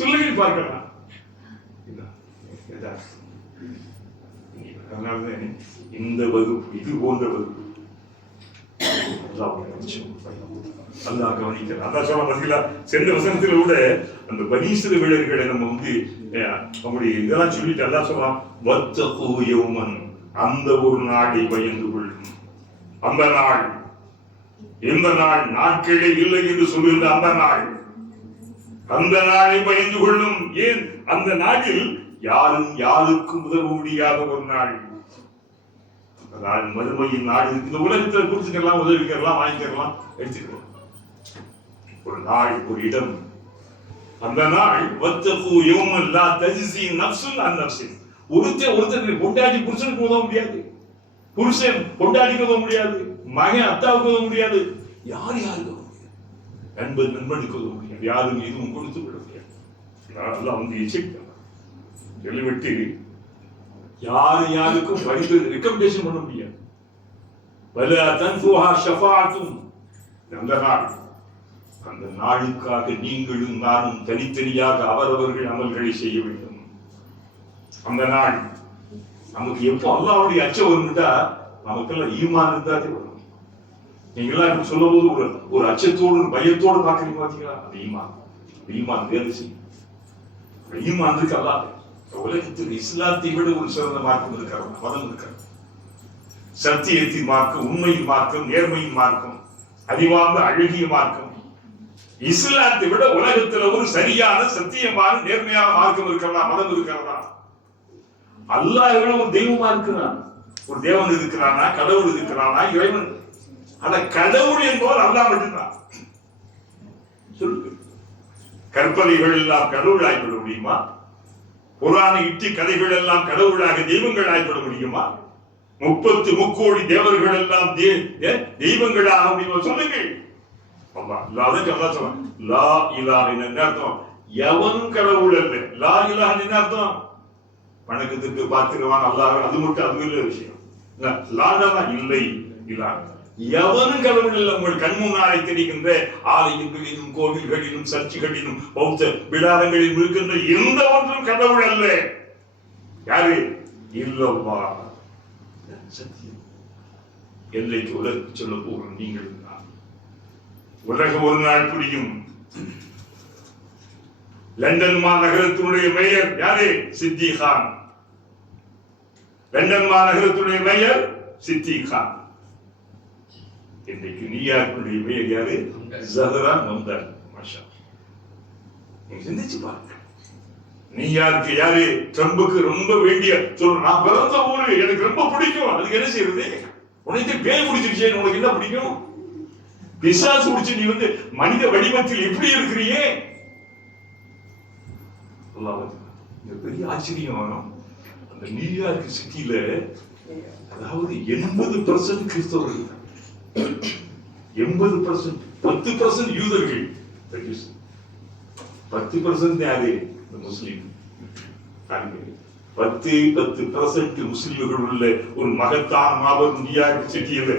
சொல்லுங்க பார்க்கலாம். இந்த வகுப்பு இது போன்ற வகுப்பு அல்லாஹ் கவனிக்கிறார். அல்லாஹ் சொல்ல பார்த்தீங்களா, சென்ற வசனத்துல கூட அந்த பனீஸ்வர வீரர்களை நம்ம அவங்களுடைய இதெல்லாம் சொல்லிட்டு அல்லாஹ் சொல்லலாம், வத்தகு யௌமன், அந்த ஒரு நாளை பயந்து கொள்ளும். அந்த நாள் எந்த நாள்? நாட்களே இல்லை என்று சொல்லுகின்ற அந்த நாளை பயந்து கொள்ளும். ஏன்? அந்த நாளில் யாரும் யாருக்கும் உதவ முடியாத ஒரு நாள். மறுமையின் நாடு. இந்த உலகத்துல குறிச்சுக்கலாம், உதவிக்கலாம், வாங்கிக்கலாம், எடுத்துக்கலாம். ஒரு நாள், ஒரு இடம், அந்த நாள் வத்தகு யௌமன் லா தஜ்ஸி நஃப்ஸுன் அன் நஃப்ஸின். ஒருத்தர் பொண்டாட்டி புருஷனுக்கு உதவ முடியாது, புருஷன் பொண்டாட்டிக்கு உதவ முடியாது, மகன் அத்தாவுக்கு உதவ முடியாது, யாருக்கு உதவ முடியாது, நண்பன் நண்பனுக்கு உதவ முடியாது, யாரும் எதுவும் கொடுத்து விட முடியாது. அதெல்லாம் வந்து சொல்லிவிட்டு யாருக்கும் பரிந்துரை ரெக்கமெண்டேஷன் பண்ண முடியாது. வலா தன்ஃபுஹா ஷஃபாஅத்தும். அந்த நாளுக்காக நீங்களும் நானும் தனித்தனியாக அவரவர்கள் அமல்களை செய்ய வேண்டும். அந்த நாள் நமக்கு எப்போ அல்லாஹ்வுடைய அச்சம் வரும்டா, நமக்கெல்லாம் ஈமான் இருந்தாதே வரும். நீங்க எல்லாம் சொல்லும் போது ஒரு அச்சத்தோடு ஒரு பயத்தோடு பாக்குறீங்க பாத்தீங்களா? அது ஈமான் வேலை செய்யும். ஈமான் இருக்கு. அல்லாஹ் உலகத்தில் இஸ்லாத்தை விட ஒரு சிறந்த மார்க்கம் இருக்கிறார், மதம் இருக்கிறார். சத்தியத்தின் மார்க்கம், உண்மையின் மார்க்கம், நேர்மையின் மார்க்கம், அறிவார்ந்த அழகிய மார்க்கம். இஸ்லாத்தை விட உலகத்துல ஒரு சரியான சத்தியமான நேர்மையான மார்க்கம் இருக்கிறதா, மதம் இருக்கிறதா? அல்லாஹ் விட ஒரு தெய்வமா இருக்கிறான், ஒரு தேவன் இருக்கிறானா, கடவுள் இருக்கிறானா, இறைவன். ஆனா கடவுள் என்பவர் அல்லாஹ் மட்டும்தான். சொல்லுங்க, கற்பனைகள் எல்லாம் கடவுள் ஆகிவிட முடியுமா? புராண இட்டு கதைகள் எல்லாம் கடவுளாக தெய்வங்கள் ஆகிவிட முடியுமா? 30 முக்கோடி தேவர்கள் எல்லாம் தெய்வங்களாக முடியுமா? சொல்லுங்கள். லா இலாஹ என்ன அர்த்தம்? எவனும் கடவுள் அல்ல. லா இலாஹ என்ன அர்த்தம்? வணக்கத்துக்கு பார்த்துக்குவான் அல்லாஹ், அது மட்டும் அது இல்ல விஷயம். லாண்டா இல்லை, இலாஹ எவனும் கடவுள் இல்லை. உங்கள் கண் முன்னாலே தெரிகின்ற ஆலயங்களிலும் கோவில்களிலும் சர்ச்சுகளிலும் பௌத்த விடாரங்களிலும் இருக்கின்ற எந்த ஒன்றும் கடவுள் அல்ல. யாரு? இல்லவா சத்தியம். எல்லைக்கு உலகத்துக்கு சொல்ல போகிறோம் நீங்கள். உலகம் ஒரு நாள் புரியும். லண்டன் மாநகரத்தினுடைய மேயர் யாரு? சித்தி கான். லண்டன் மாநகரத்தினுடைய மேயர் சித்தி கான். இன்றைக்கு நியூயார்க்குடைய மேயர் யாரு? ஜஹரான் மம்தான். மாஷா, நீங்க சிந்திச்சு பாருங்க. நியூயார்க்கு யாரு? ட்ரம்புக்கு ரொம்ப வேண்டிய சொல்ற, நான் பிறந்த ஊரு, எனக்கு ரொம்ப பிடிக்கும். அதுக்கு என்ன செய்யறது? உனக்கு பேய் பிடிச்சிருச்சே, உனக்கு என்ன பிடிக்கும்? பிசாசு பிடிச்சு நீ வந்து மனித வடிவத்தில் எப்படி இருக்கிறியே? பெரிய ஆச்சரியம். அந்த நியூயார்க் சிட்டியில அதாவது 80% கிறிஸ்தவர்கள், 80%, 10% யூதர்கள், 10% யாரு? முஸ்லிம். 10% முஸ்லிம்கள் உள்ள ஒரு மகத்தான மாபெரும் நியூயார்க் சிட்டியில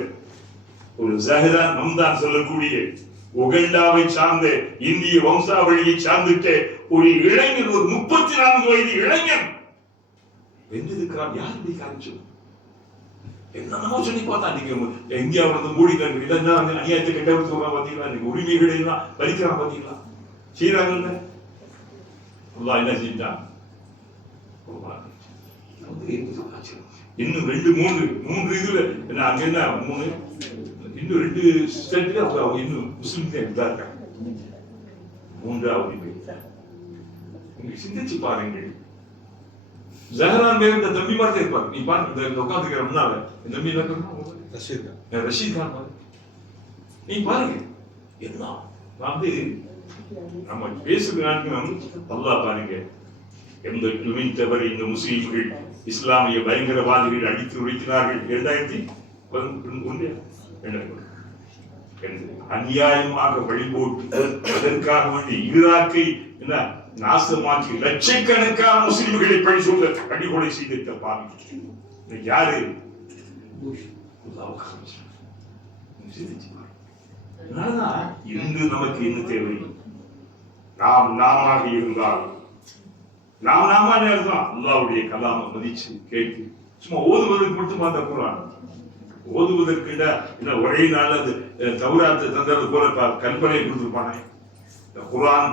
ஒரு ஜஹரான் மம்தான் சொல்லக்கூடிய உகண்டாவை சார்ந்த இந்திய வம்சாவளியை சார்ந்துட்ட ஒரு இளைஞன், ஒரு 34 வயது இளைஞன் வென்றிருக்கிறான். யார் இப்படி காமிச்சு? என்னென்னமோ சொல்லி பார்த்தா, நீங்க இந்தியாவில இருந்து மூடிக்காங்க இதெல்லாம் அநியாயத்தை கெட்டவர்கள் சொல்றான் பாத்தீங்களா? இன்னைக்கு உரிமைகளை எல்லாம் பறிக்கிறான் பாத்தீங்களா? செய்யறாங்கல்ல. அல்லாஹ் என்ன செஞ்சான்? இன்னும் 2-3 இதுல அங்க என்ன 3 இன்னும் 2 ஸ்டேட்ல இன்னும் முஸ்லிம் தான் இருக்காங்க. 3வது நீங்க சிந்திச்சு பாருங்க. ஜஹரான் மேல இந்த தம்பி மாதிரி இருப்பாரு. நீ பாருங்க, இந்த உட்காந்துக்கிற முன்னால இந்த தம்பி ரஷீத் கான் மாதிரி நீ பாருங்க. என்ன வந்து நம்ம பேசுகிறாங்க. அல்லாஹ் பாருங்க, எந்த துணிந்தவரை இந்த முஸ்லிம்கள் இஸ்லாமிய பயங்கரவாதிகள் அடித்து உழைக்கிறார்கள். 2001 அநியாயமாக வழிபோட்டு அதற்காக வேண்டி ஈராக்கை நாசமாக்கி லட்சக்கணக்கான முஸ்லிம்களை பழி சொல்ல அடிகொலை செய்திருக்க பாவி யாரு? இன்று நமக்கு என்ன தேவை? நாம் நாமாக இருந்தால், நாம் இருந்தோம் அல்லாஹ்வுடைய கலாமை மதிச்சு கேட்டு சும்மா ஓதுவதற்கு மட்டும் பார்த்த குர்ஆன் ஓதுவதற்கு ஒரே நாள் அது தௌராத்தை தந்தது போல கற்பனை கொடுத்திருப்பானே. குர்ஆன்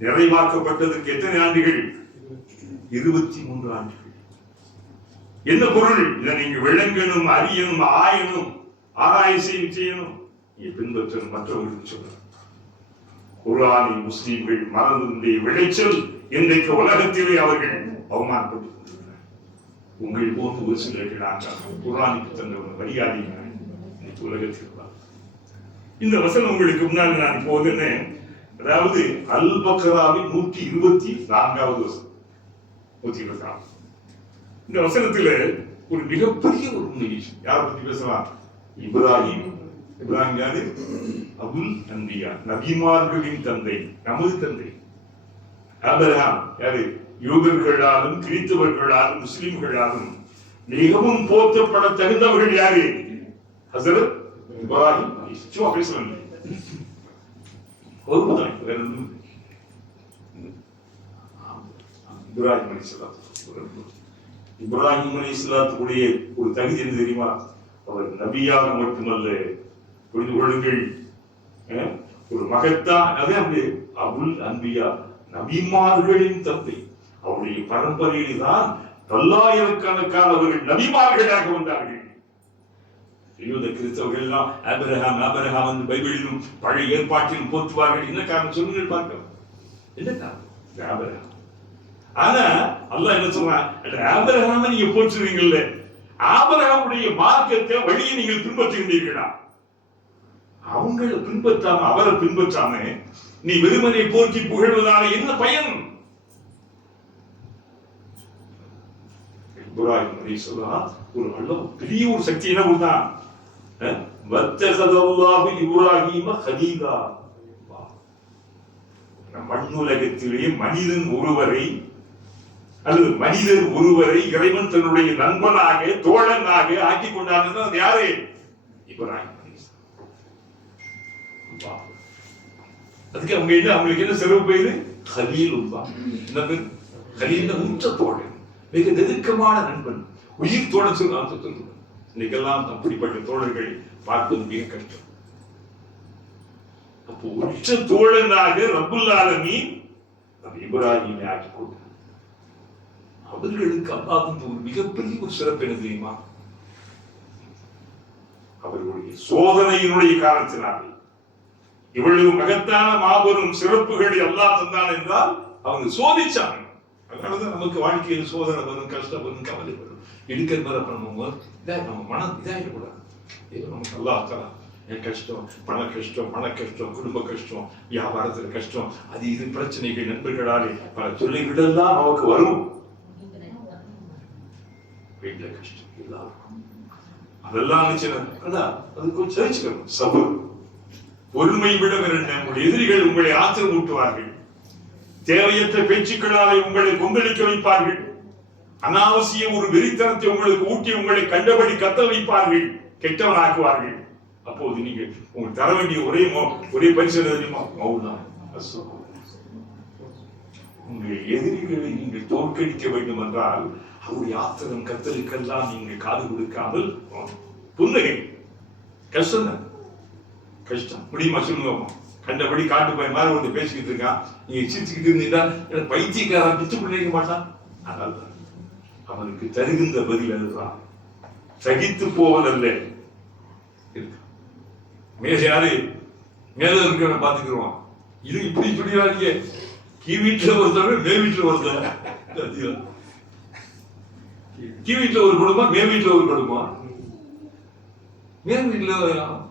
நிறைவாக்கப்பட்டதற்கு எத்தனை ஆண்டுகள்? 23 ஆண்டுகள். என்ன பொருள்? இதை நீங்க விளங்கணும், அறியணும், ஆயணும், ஆராய்ச்சி செய்யணும், பின்பற்றணும், மற்றவர்களுக்கு சொல்லணும். குர்ஆனை முஸ்லிம்கள் மறந்ததுடைய விளைச்சல் இன்றைக்கு உலகத்திலே அவர்கள் அவமானப்பட்டு கொண்டிருக்கிறார். உங்கள் போன்ற ஒரு சிலர்கள் குர்ஆனுக்கு தந்த ஒரு மரியாதை இன்னைக்கு உலகத்தில். இந்த வசனம் உங்களுக்கு முன்னாடி நான் போதுன்னு, அதாவது அல் பக்ராவின் 124வது வசனம். 124 இந்த வசனத்துல ஒரு மிகப்பெரிய ஒரு உண்மை யார் பத்தி பேசலாம்? இப்ராஹிம். இப்ராஹிம் யாரு? அபுல் அன்பியா, நபிமார்களின் தந்தை, நமது தந்தை. ஆபிரகாம் யாரு? யூதர்களாலும் கிறிஸ்தவர்களாலும் முஸ்லிம்களாலும் மிகவும் போற்றப்பட தகுந்தவர்கள் யாரு? ஹஸரத் இப்ராஹிம். சும்மா பேசலாம். இப்ராஹிம் அலைஹிஸ்ஸலாம். இப்ராஹிம் அலைஹிஸ்ஸலாத்துடைய ஒரு தகுதி என்ன தெரியுமா? அவர் நபியாக மட்டுமல்ல, புரிந்து கொள்ளுங்கள், ஒரு மகத்தான். அதே அப்படி அபுல் அன்பியா, நபிமார்களின் தந்தை. அவருடைய பரம்பரையில் தான் பல்லாயிரக்கணக்கானவர்கள் நபிமார்களாக வந்தார்கள். யூத கிறிஸ்தவர்கள் எல்லாம் ஆபிரகாம் என்று பைபிளிலும் பழைய ஏற்பாட்டிலும் போற்றுவார்கள். என்ன காரணம் சொல்லுங்கள் பார்க்கலாம். என்ன காரணம்? ஆபிரகாம். ஆனா அல்லாஹ் என்ன சொல்றான்? ஆபிரகாமை நீங்க போற்றுவீங்கல்ல, ஆபிரகாமுடைய மார்க்கத்தை வழியை நீங்கள் பின்பற்றுகின்றீர்களா? அவங்களை பின்பற்றாம, அவரை பின்பற்றாம நீ வெறுமனை போற்றி புகழ்வதால என்ன பயன்? இப்ராஹிம் அலைஹிஸ்ஸலாம் ஒரு நல்ல பெரிய ஒரு சக்தி என்ன கொடுத்தான்? வத்தகதல்லாஹு இப்ராஹீம கலீலா. மண்ணுலகத்திலேயே மனிதன் ஒருவரை அல்லது மனிதர் ஒருவரை இறைவன் தன்னுடைய நண்பனாக தோழனாக ஆக்கி கொண்டார். அது யாரு? இப்ராஹிம். அதுக்கு அவங்களுக்கு என்ன சிறப்பு பேரு? கலீலுல்லாஹ். என்ன பேர்? கலீல், உற்ற தோழன், மிக நெருக்கமான நண்பன், உயிர் தோழன் சொல்லுவாங்க. இன்னைக்கெல்லாம் அப்படிப்பட்ட தோழர்களை பார்ப்பது மிக கஷ்டம். அப்போ உற்ற தோழனாக ரப்புல் ஆலமீன் இப்ராஹிமை ஆக்கி கொண்டார். அவர்களுக்கு அல்லாஹ் ஒரு மிகப்பெரிய ஒரு சிறப்பு என்ன தெரியுமா? அவர்களுடைய சோதனையினுடைய காரணத்தினாலே இவ்வளவு மகத்தான மாபெரும் சிறப்புகளை அல்லாஹ் தந்தான் என்றால் அவங்க சோதிச்சாங்க. அதனாலதான் நமக்கு வாழ்க்கையில் சோதனை வரும், கஷ்டம் வரும், கவலை வரும். எடுக்கிற நம்ம மனம் இதாயிடக்கூடாது. நமக்கு அல்லாஹ் தரா என் கஷ்டம், பண கஷ்டம், மன கஷ்டம், குடும்ப கஷ்டம், வியாபாரத்துல கஷ்டம், அது இது பிரச்சனைகள், நண்பர்களாலே பல தொல்லைகள் எல்லாம் நமக்கு வரும். வீட்டுல கஷ்டம் எல்லாருக்கும். அதெல்லாம் அது கொஞ்சம் சரிச்சுக்கணும். சபர், பொறுமை விட வேற உங்களுடைய எதிரிகள் உங்களை ஆத்திரம் ஊட்டுவார்கள். தேவையற்ற பேச்சுக்களாலே உங்களை கொந்தளிக்க வைப்பார்கள். அனாவசிய ஒரு வெறித்தனத்தை உங்களுக்கு ஊட்டி உங்களை கண்டபடி கத்த வைப்பார்கள், கெட்டவனாக்குவார்கள். அப்போது நீங்க உங்களுக்கு தர வேண்டிய ஒரே பரிசு தெரியுமா? மௌனம். உங்கள் எதிரிகளை நீங்கள் தோற்கடிக்க வேண்டும் என்றால் அவருடைய ஆத்திரம் கத்தலுக்கெல்லாம் நீங்கள் காது கொடுக்காமல் புன்னகை. கஷ்டம் தான், கஷ்டம். முடியுமா சொல்லுங்க? கண்டபடி காட்டு போய் மாதிரி ஒன்று பேசிக்கிட்டு இருக்கான், நீங்க சிரிச்சுக்கிட்டு இருந்தீங்கன்னா எனக்கு பைத்தியக்காரன் பிச்சு பண்ணிக்க மாட்டான். அதனால்தான் அவனுக்கு தருகின்ற பதில் அதுதான், சகித்து போவதல்ல. மேல யாரு மேல இருக்கிறவன் பாத்துக்கிறோம். இது இப்படி சொல்லிடுறாங்க, கீ வீட்டுல ஒருத்தர் மே வீட்டுல ஒருத்தர், கீ வீட்டுல ஒரு குடும்பம், மே வீட்டுல ஒரு குடும்பம். மேல் வீட்டுல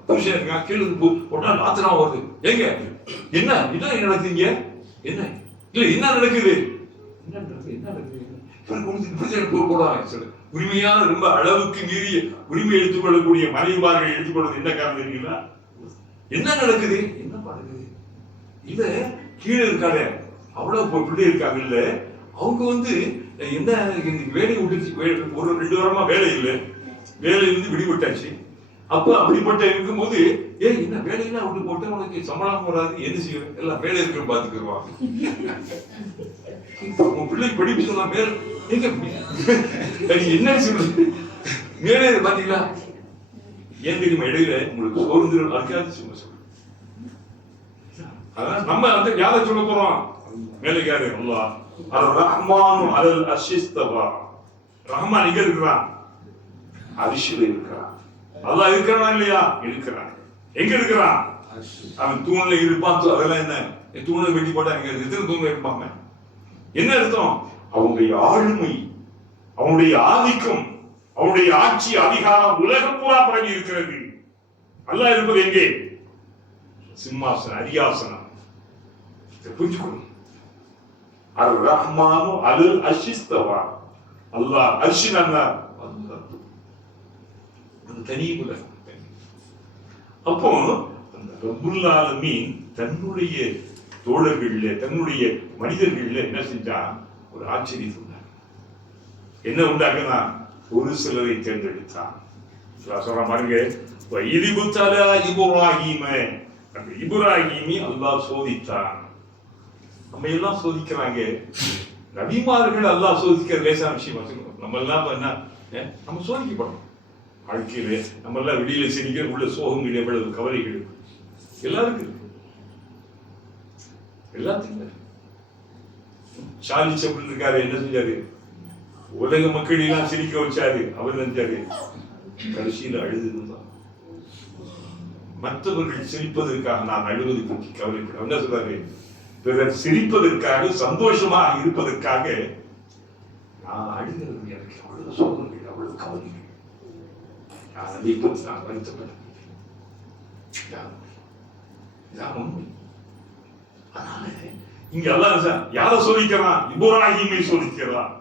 புருஷன் இருக்கா, கீழே போட்டா ஆத்திரம் வருது. எங்க என்ன என்ன நடக்குதுங்க? என்ன இல்ல என்ன நடக்குது? என்ன நடக்குது? என்ன நடக்குது? உரிமையான ரொம்ப அளவுக்கு மீறிய உரிமை எடுத்துக்கொள்ளக்கூடிய மனைவிமார்கள் எடுத்துக்கொள்வது என்ன காரணம் தெரியுங்களா? என்ன நடக்குது? என்ன நடக்குது? இல்ல கீழே இருக்காங்க, அவ்வளவு பிள்ளை இருக்காங்க, இல்ல அவங்க என்ன வேலையை விட்டுச்சு, ஒரு 2 வாரமா வேலை இல்லை, வேலையிலிருந்து விடுபட்டாச்சு. அப்ப அப்படிப்பட்ட இருக்கும்போது என்ன வேலையெல்லாம் விட்டு போட்டு உனக்கு சம்பளம் வராது, என்ன செய்யும்? எல்லாம் வேலை இருக்குன்னு பாத்துக்குவாங்க. உன் பிள்ளை படிப்பு சொல்லலாம், மேல என்ன சொல்றது மேலே பாத்தீங்களா? ஏன் தெரியுமா? இடையில உங்களுக்கு சோர்ந்து அதுக்காக சும்மா சொல்ல. அதான் நம்ம யாரை சொல்ல போறோம்? மேலைக்காரு அல்லாஹ் அர்-ரஹ்மானு அலல் அர்ஷிஸ்தவா. ரஹ்மான் எங்க இருக்கிறான்? அரிஷில இருக்கிறான். அல்லாஹ் இருக்கிறானா இல்லையா? இருக்கிறான். எங்க இருக்கிறான்? அவன் தூண்ல இருப்பான். அதெல்லாம் என்ன? தூணை வெட்டி போட்டா எங்க எத்தனை தூண்ல இருப்பாங்க? என்ன அர்த்தம்? அவனுடைய ஆளுமை, அவனுடைய ஆதிக்கம், அவனுடைய ஆட்சி அதிகாரம் உலகம் பூரா பரவி இருக்கிறது. அல்லாஹ் இருப்பது எங்கே? சிம்மாசனம், அரியாசனம். புரிஞ்சுக்கணும். அர் ரஹ்மானு அலல் அர்ஷிஸ்தவா. அல்லாஹ் அர்ஷின் அல்லாஹ் தனியுல. அப்போ அந்த ரப்புல் ஆலமீன் தன்னுடைய தோழர்கள்ல, தன்னுடைய மனிதர்கள்ல என்ன செஞ்சா ஒரு ஆச்சரியத்தை உண்டாங்க. என்ன உண்டாக்குனா ஒரு சிலரை தேர்ந்தெடுத்தான். சொல்ற பாருங்க, இப்ராஹீமை அல்லாஹ் சோதித்தான். நம்ம எல்லாம் சோதிக்கிறாங்க. நபிமார்கள் அல்லாஹ் சோதிக்கிற லேசான விஷயமா சொல்லுவோம். நம்ம எல்லாம் என்ன, நம்ம சோதிக்கப்படும் வாழ்க்கையில. நம்ம எல்லாம் வெளியில சிரிக்கிற உள்ள சோகங்கள், எவ்வளவு கவலைகள் எல்லாருக்கும் எல்லாத்துக்கும். சார்லி சாப்ளின் இருக்காரு, என்ன செஞ்சாரு? உலக மக்கள் எல்லாம் சிரிக்க வச்சாரு. அவர் நினைச்சாரு கடைசியில் அழுதுதான். மற்றவர்கள் சிரிப்பதற்காக நான் அழுவது பற்றி கவலைப்பட. என்ன சொல்றாரு? பிறர் சிரிப்பதற்காக, சந்தோஷமாக இருப்பதற்காக நான் அழுகிறது எனக்கு அவ்வளவு சோகங்கள், அவ்வளவு கவலைகள். நான் அதை பற்றி நான் வருத்தப்பட்டேன். உண்மை. அதனால இங்க எல்லாம் யாரை சோதிக்கிறான்? இப்ராஹீமை சோதிக்கிறான்.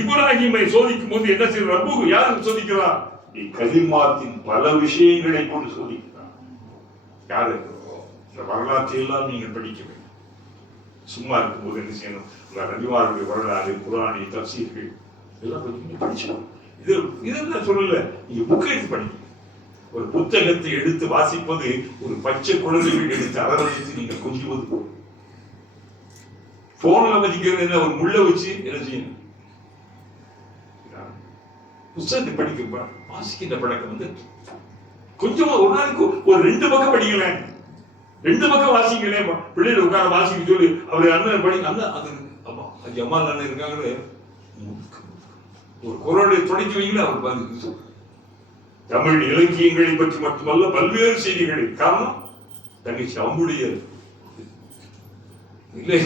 இப்ராஹீமை சோதிக்கும் போது என்ன செய்ய? ரப்பு யாருக்கு சோதிக்கிறான்? கலிமாத்தின் பல விஷயங்களை கொண்டு சோதிக்கிறான். யாரு? இந்த வரலாற்றை எல்லாம் நீங்கள் படிக்க வேண்டும். சும்மா இருக்கும்போது என்ன செய்யணும்? நபிமாருடைய வரலாறு, குர்ஆன், தஃசீர்கள் எல்லாம் படிச்சோம். இதெல்லாம் சொல்லல, நீங்க புக்கை எடுத்து படிக்க. ஒரு புத்தகத்தை எடுத்து வாசிப்பது ஒரு பச்சை குழந்தைகள் எடுத்து அரவணைத்து நீங்கள் கொஞ்சுவது. போன்ல வச்சுக்கிறது என்ன? ஒரு முள்ள வச்சு என்ன செய்யணும்? புத்தகத்தை படிக்க வாசிக்கின்ற பழக்கம் வந்து கொஞ்சமா ஒரு நாளைக்கு ஒரு 2 பக்கம் படிக்கல, 2 பக்கம் வாசிங்களே. பிள்ளைகள் உட்கார வாசிக்க சொல்லி அவர் அண்ணன் படி, அண்ணன் அது அம்மா அம்மா அண்ணன் இருக்காங்க, ஒரு குரலை தொடங்கி வைங்களா அவர் பாருங்க. தமிழ் இலக்கியங்களை பற்றி மட்டுமல்ல, பல்வேறு செய்திகளை. காரணம் தங்கச்சி அவங்களுடைய வீட்டுல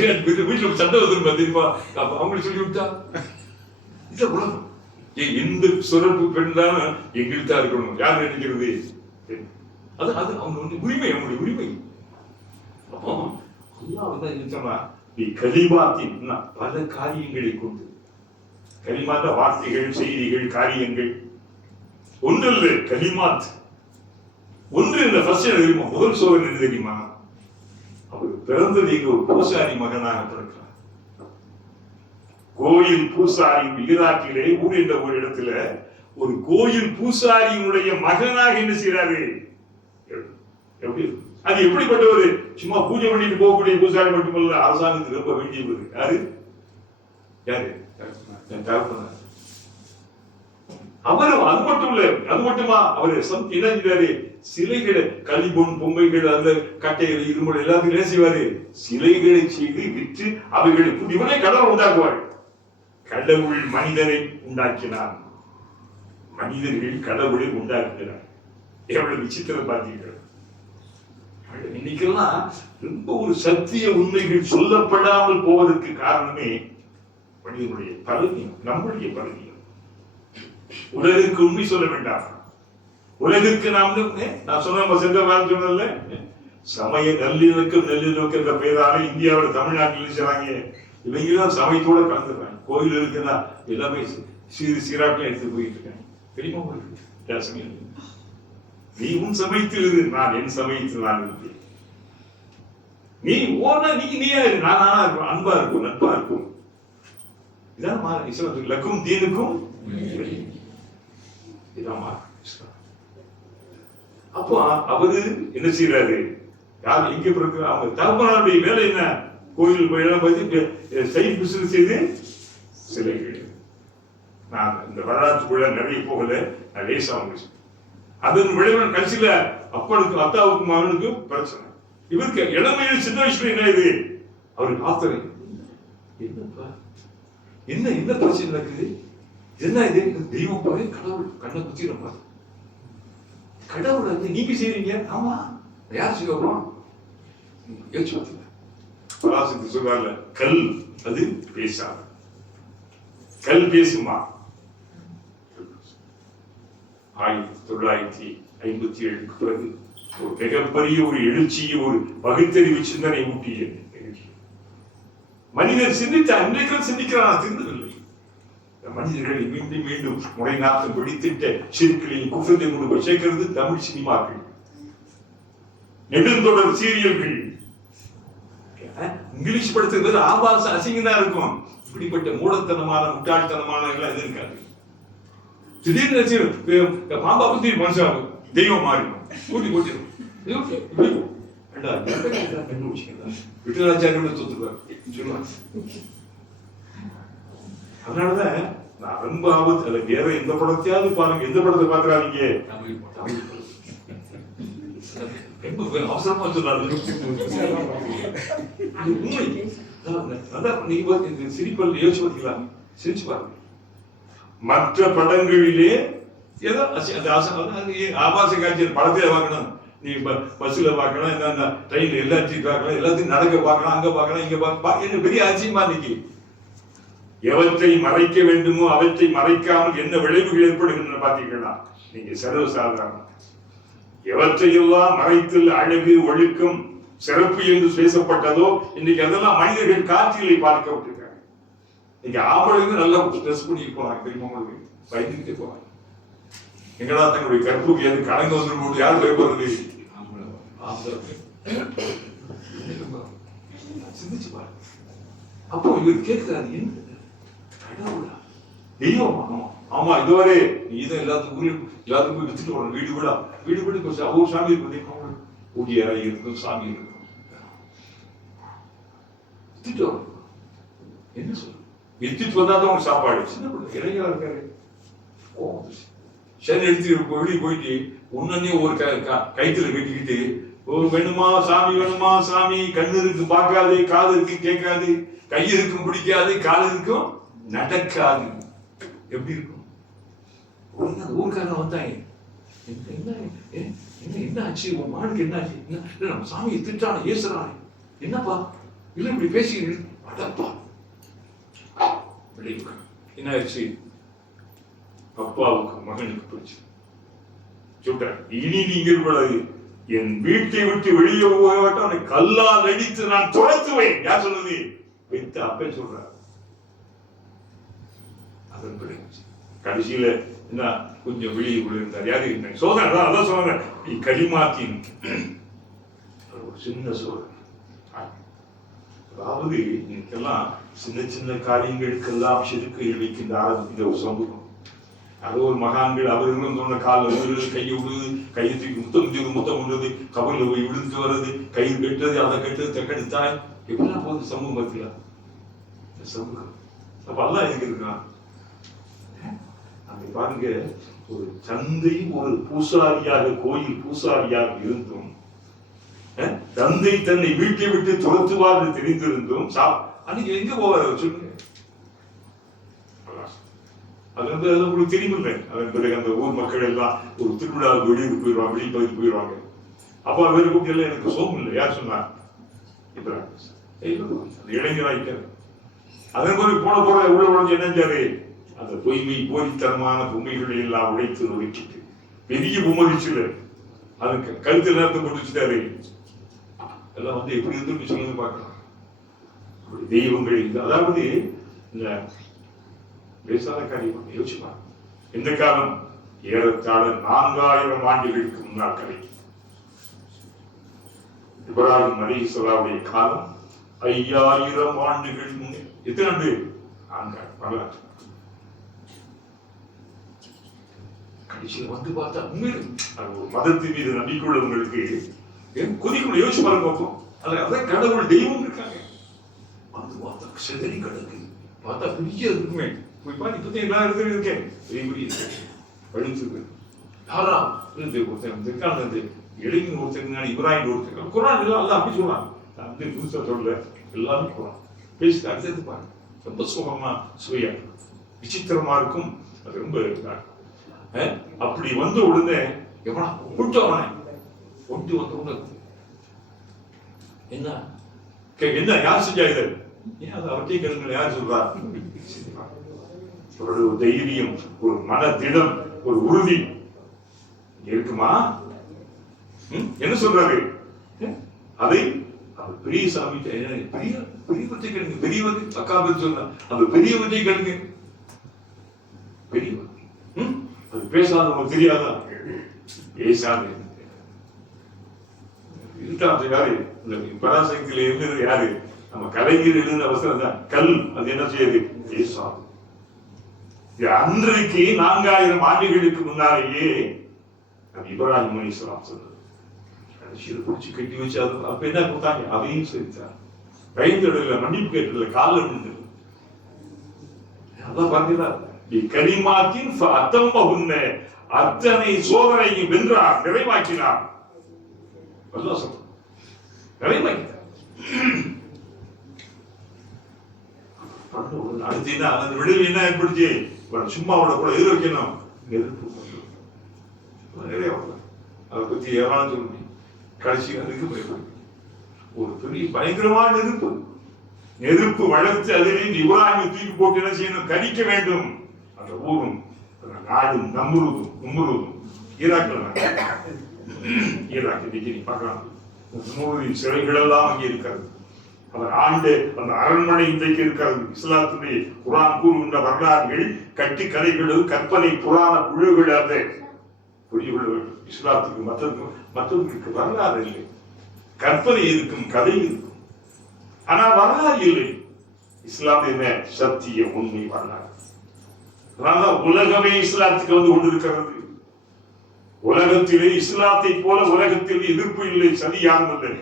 சண்டை வந்து தெரியுமா? அவங்களுக்கு சொல்லி விட்டா இது உலகம். எந்த சுரப்பு பெண் தான் எங்களுக்கு தான் இருக்கணும். யார் நினைக்கிறது? அது அது அவங்க உரிமை, அவங்களுடைய உரிமை. அப்போ அல்லாஹ் வந்து என்ன சொன்னா, நீ கலிமாத்தின் பல காரியங்களை கொண்டு, கலிமாத்த வார்த்தைகள், செய்திகள், காரியங்கள் ஒன்று இல்லை. கலிமாத் ஒன்று இல்லை. ஃபர்ஸ்ட் தெரியுமா? முதல் சோதனை என்ன தெரியுமா? அவர் பிறந்தது இங்க ஒரு பூசாரி மகனாக பிறக்கிறார். கோயில் பூசாரி ஈராக்கிலே ஊர் என்ற ஒரு இடத்துல ஒரு கோயில் பூசாரியினுடைய மகனாக என்ன செய்யறாரு? எப்படி அது எப்படிப்பட்டவர்? சும்மா பூஜை பண்ணிட்டு போகக்கூடிய பூசாரி மட்டுமல்ல, அரசாங்கத்துக்கு ரொம்ப வேண்டியவர். யாரு? யாரு? அவர் அது மட்டும் இல்ல, அது மட்டுமா அவர் என்ன செய்வாரு? சிலைகளை, களிபொன் பொம்மைகள், அந்த கட்டைகள், இருமல் எல்லாத்தையும் என்ன செய்வாரு? சிலைகளை செய்து விற்று அவைகளை இவனை கடவுள் உண்டாக்குவார். கடவுள் மனிதனை உண்டாக்கினார், மனிதர்கள் கடவுளை உண்டாக்குகிறார். எவ்வளவு விசித்திரம் பார்த்தீர்கள். இன்னைக்கெல்லாம் ரொம்ப ஒரு சத்திய உண்மைகள் சொல்லப்படாமல் போவதற்கு காரணமே மனிதனுடைய பலவீனம், நம்முடைய பலவீனம். உலகிற்கு உண்மை சொல்ல வேண்டாம். உலகிற்கு நான் சொன்ன சென்ற வாரம் சொன்னல, சமய நல்லிணக்கம் என்ற பெயரால இந்தியாவில் தமிழ்நாட்டில் செய்றாங்க. இவங்கதான் சமயத்தோட கலந்துறாங்க. கோயில் இருக்குன்னா எல்லாமே சீராட்டம் எடுத்து போயிட்டு இருக்காங்க. தெரியுமா உங்களுக்கு? நீ உன் சமயத்தில் இரு, நான் என் சமயத்தில் நான் இருப்பேன். நீ ஓனா நீயா இரு, நானா இருக்கும், அன்பா இருக்கும், நட்பா இருக்கும். இதான் இஸ்லாம். லக்கும் தீனுக்கும் இதான். அப்போ அவரு என்ன செய்யறாரு? யார் எங்க பிறகு அவங்க தகப்பனாருடைய வேலை என்ன? கோயில் சைட் பிசினஸ் செய்து சிலைகள். நான் இந்த வரலாற்றுக்குள்ள நிறைய போகல, நான் லேசா வந்து அதன் விளைவு கடைசியில அப்பனுக்கு, அத்தாவுக்கும் மகனுக்கும் பிரச்சனை. இவருக்கு இளமையில் சின்ன வயசுல என்ன இது? அவருக்கு ஆத்திரை. என்னப்பா என்ன என்ன பிரச்சனை நடக்குது? என்ன இது? தெய்வம் போய் கடவுள் கண்ணை குத்திரப்பா. கடவுள் வந்து நீங்க செய்றீங்க. ஆமா, யார் செய்வோம்? சொல்றாங்க, கல் அது பேசாது, கல் பேசுமா? 1957 பிறகு ஒரு மிகப்பெரிய ஒரு எழுச்சியை, ஒரு பகுத்தறிவு சிந்தனை ஊட்டிய மனிதன் சிந்தித்த அன்றைக்கு சிந்திக்கிறான், திருந்தவில்லை. மனிதர்களை மீண்டும் மீண்டும் முறை நாட்டம் பிடித்திட்ட சிறுக்களின் குற்றத்தை கொண்டு போய் சேர்க்கிறது தமிழ் சினிமாக்கள், நெடுந்தொடர் சீரியல்கள். இங்கிலீஷ் படுத்துறது ஆபாச அசிங்கமா இருக்கும். இப்படிப்பட்ட மூடத்தனமான முட்டாள்தனமான எல்லாம் இது இருக்காது. திடீர்னு பாம்பா பத்தி மனுஷன் தெய்வம் மாறிடும், கூட்டி போட்டு விட்டலாச்சாரியம் தோத்துருவார் சொல்லுவாங்க. அதனாலதான் நான் ரொம்ப ஆபத்து. அதுல வேற எந்த படத்தையாவது பாருங்க, எந்த படத்தை பாக்குறாங்க அவசரமா சொன்னாரு. சிரிப்பல் யோசிச்சு பார்த்தீங்களா? சிரிச்சு பாருங்க. மற்ற படங்களிலே ஏதோ ஆபாச காட்சியில் படத்தை பார்க்கணும், நீ பஸ்ல பார்க்கலாம், ட்ரெயின்ல எல்லாத்தையும் பார்க்கலாம், எல்லாத்தையும் நடக்க பார்க்கலாம், அங்க பார்க்கலாம், இங்க பார்க்கலாம். பெரிய அதிசயமா இன்னைக்கு எவற்றை மறைக்க வேண்டுமோ அவற்றை மறைக்காமல் என்ன விளைவுகள் ஏற்படுகின்றன பார்த்தீங்கன்னா, நீங்க சர்வசாதாரணம். எவற்றையெல்லாம் மறைத்தல் அழகு ஒழுக்கம் சிறப்பு என்று பேசப்பட்டதோ இன்னைக்கு அதெல்லாம் மனிதர்கள் காட்சிகளை பார்க்க விட்டுருக்காங்க. நீங்க ஆம்பளைங்க நல்லா ட்ரெஸ் பண்ணி போவாங்க, தெரியுமா? உங்களுக்கு பயந்துக்கிட்டே போவாங்க. எங்கடா தங்களுடைய கற்புக்கு எது கலந்து வந்துடும், யார் பயப்படுறது? சிந்திச்சு பாருங்க. அப்போ இவர் கேட்கிறாரு, என்ன கடவுளா தெய்வம்? ஆமா, இதுவரை நீதான் எல்லாத்துக்கும் எல்லாத்துக்கும் போய் வித்துட்டு வரணும். வீடு கூட வீடு கூட கொஞ்சம் ஒவ்வொரு சாமி இருக்கும், ஊழியரை இருக்கும், சாமி இருக்கும், வித்துட்டு வரணும். என்ன சொல்ற? வித்துட்டு வந்தாதான் உங்க சாப்பாடு. சின்ன பிள்ளை இளைஞரா இருக்காரு, சரி எடுத்து வெளியே போயிட்டு ஒன்னே ஒரு கைத்துல கட்டிக்கிட்டு, ஒரு வேணுமா சாமி, வேணுமா சாமி, கண்ணு இருக்கு பார்க்காது, காது இருக்கு கேட்காது, கை இருக்கும் பிடிக்காது, காது இருக்கும் நடக்காது. எப்படி இருக்கும்? ஊருக்காரங்க வந்தாங்க, என்ன ஆச்சு உன் மானுக்கு? என்ன ஆச்சு? நம்ம சாமியை திட்டான ஏசுறானே, என்னப்பா இல்ல இப்படி பேசிக்கிறீங்க? அடப்பா என்ன ஆயிடுச்சு? அப்பாவுக்கு மகனுக்கு போச்சு. சொல்றேன், இனி நீங்க கூடாது, என் வீட்டை விட்டு வெளியே போகட்டும், கல்லால் அடித்து நான் துரத்துவேன். யார் சொன்னது? வைத்த அப்பே சொல்றார். அதன் பிறகு கடைசியில என்ன கொஞ்சம் வெளியே இருந்தார். யாரு இருந்தாங்க? சோதனை. அதான் சொன்னாங்க, நீ களிமாத்தின் ஒரு சின்ன சோதனை. அதாவது இன்னைக்கெல்லாம் சின்ன சின்ன காரியங்களுக்கெல்லாம் செதுக்க வைக்கின்ற ஆரம்பிக்கிற ஒரு சமூகம். அது ஒரு மகான்கள் அவர்களும் சொன்ன கால விழுது, கையை விழுது, கையை தூக்கி முத்தம் விடுறது, கபலில் போய் விழுந்து வர்றது, கை கட்டுறது, அதை கட்டுறது, தக்கெடுத்தாய், எப்படிலாம் போகுது சமூகத்துல சமூகம். அப்ப எல்லாம் எங்க இருக்கான்? அங்க பாருங்க, ஒரு தந்தை ஒரு பூசாரியாக, கோயில் பூசாரியாக இருந்தும், தந்தை தன்னை வீட்டை விட்டு துரத்துவார் என்று தெரிந்திருந்தும் அன்னைக்கு எங்க போவார் சொல்லுங்க? அது உங்களுக்கு தெரியுமில்லை. அதன் பிறகு அந்த ஊர் மக்கள் எல்லாம் ஒரு திருவிழா வெளியூர் போயிடுவாங்க, வெளிப்பகுதி போயிடுவாங்க. அப்ப அவருக்கு எல்லாம் எனக்கு சோகம் இல்லை. யார் சொன்னார்? இளைஞராயிட்டார். அதன் பிறகு போன உள்ள உடஞ்சு என்னஞ்சாரு? அந்த பொய்மை போலித்தனமான பொம்மைகளை எல்லாம் உடைத்து நொறுக்கிட்டு பெரிய பொம்மை சிலர் அதுக்கு கழுத்து நேரத்தை போட்டு வச்சுட்டாரு. எல்லாம் வந்து எப்படி இருந்து சொல்லுங்க பார்க்கலாம். தெய்வங்கள் அதாவது இந்த பேசாத காரியம் யோசிப்பாங்க. இந்த காலம் ஏறத்தாழ 4000 ஆண்டுகளுக்கு முன்னால் கதை. இப்ராஹிம் அலைஹிஸ்ஸலாமுடைய காலம் 5000 ஆண்டுகள் முன்னே. எத்தனை ஆண்டு? வரலாற்று. கடைசியில் வந்து பார்த்தா உண்மையில மதத்தின் மீது நம்பிக்கையுள்ளவங்களுக்கு கொதிக்குள்ள யோசிச்சு பாருங்க பார்ப்போம். அதான் கடவுள் தெய்வம் இருக்காங்க. வந்து பார்த்தா செதறி கிடக்கு, பார்த்தா பெரிய இருக்குமே. போய் பாரு, இப்ப எல்லா இடத்துலயும் இருக்கேன், பெரிய பழுத்து யாரா ஒருத்தர் இளைஞர் ஒருத்தர், இப்ராஹிம் ஒருத்தர், குரான் எல்லாம் அப்படி சொல்றாங்க. அப்படி புதுசா சொல்ல எல்லாமே குரான் பேசி அடுத்தது பாருங்க. ரொம்ப சுகமா சுவையா விசித்திரமா இருக்கும். அது ரொம்ப அப்படி வந்து உடனே எவனா கூட்டவன ஒட்டி வந்து உடனே என்ன என்ன யார் செஞ்சா இது? ஏன் அதை அவற்றை கேளுங்க, யார் சொல்றா? ஒரு தைரியம், ஒரு மன திடம், ஒரு உறுதி இருக்குமா? என்ன சொல்றாரு? அதை பெரிய சாமி பெரியவற்றை கேளுங்க, பெரியவர் அக்கா பேர் சொன்ன அந்த பெரியவற்றை கேளுங்க. பெரியவர் அது பேசாத நமக்கு தெரியாதா? பேசாது இருக்காது. யாரு இந்த பராசக்தியில எழுதுறது? யாரு? நம்ம கலைஞர் எழுதுன அவசரம் தான். கல் அது என்ன செய்யுது? பேசாது. அன்றைக்கு 4000 ஆண்டுகளுக்கு முன்னாலேயே இப்ராஹிம் அலைஹிஸ்ஸலாம் சொன்னது. கடைசியில் பிடிச்சி கட்டி வச்சு அது அப்ப என்ன கொடுத்தாங்க? அதையும் சரித்தார். பயந்தடல, மன்னிப்பு கேட்டல, கால விழுந்தது. அதான் பாத்தீங்களா? கலிமாத்தின் அத்தம்மஹுன்ன, அத்தனை சோதனையை வென்றார், நிறைவாக்கினார். அல்லாஹ் சொல்றார், நிறைவாக்கினார். அடுத்தீங்கன்னா அந்த விடுதலை என்ன ஏற்படுத்தி சும்மாவோட கூட எது வைக்கணும்? நெருப்பு. அதை பத்தி ஏவான சொல்லி கடைசி அதுக்கு பயன்படுத்தி ஒரு பெரிய பயங்கரமான நெருப்பு. நெருப்பு வளர்த்து அதில் இப்ராஹிமை தூக்கி போட்டு என்ன செய்யணும்? கரிக்க வேண்டும். அந்த ஊரும் நாடும் நம்ருதும் ஈராக் டிகிரி பார்க்கலாம். நம்ருதின் சிலைகள் எல்லாம் அங்கே இருக்கிறது. அவர் ஆண்டு அந்த அரண்மனை இன்றைக்கு இருக்கிறது. இஸ்லாத்துடைய குரான் கூறுகின்ற வரலாறுகள், கட்டி கதைகள், கற்பனை புராண புழுகள். அந்த புரியுகள் இஸ்லாத்துக்கு மற்றவர்களுக்கு வரலாறு இல்லை. கற்பனை இருக்கும், கதை இருக்கும், ஆனா வரலாறு இல்லை. இஸ்லாம் என்ன? சத்திய உண்மை வரலாறு. அதனால்தான் உலகமே இஸ்லாத்துக்கு வந்து கொண்டிருக்கிறது. உலகத்திலே இஸ்லாத்தை போல உலகத்தில் எதிர்ப்பு இல்லை, சதியானது.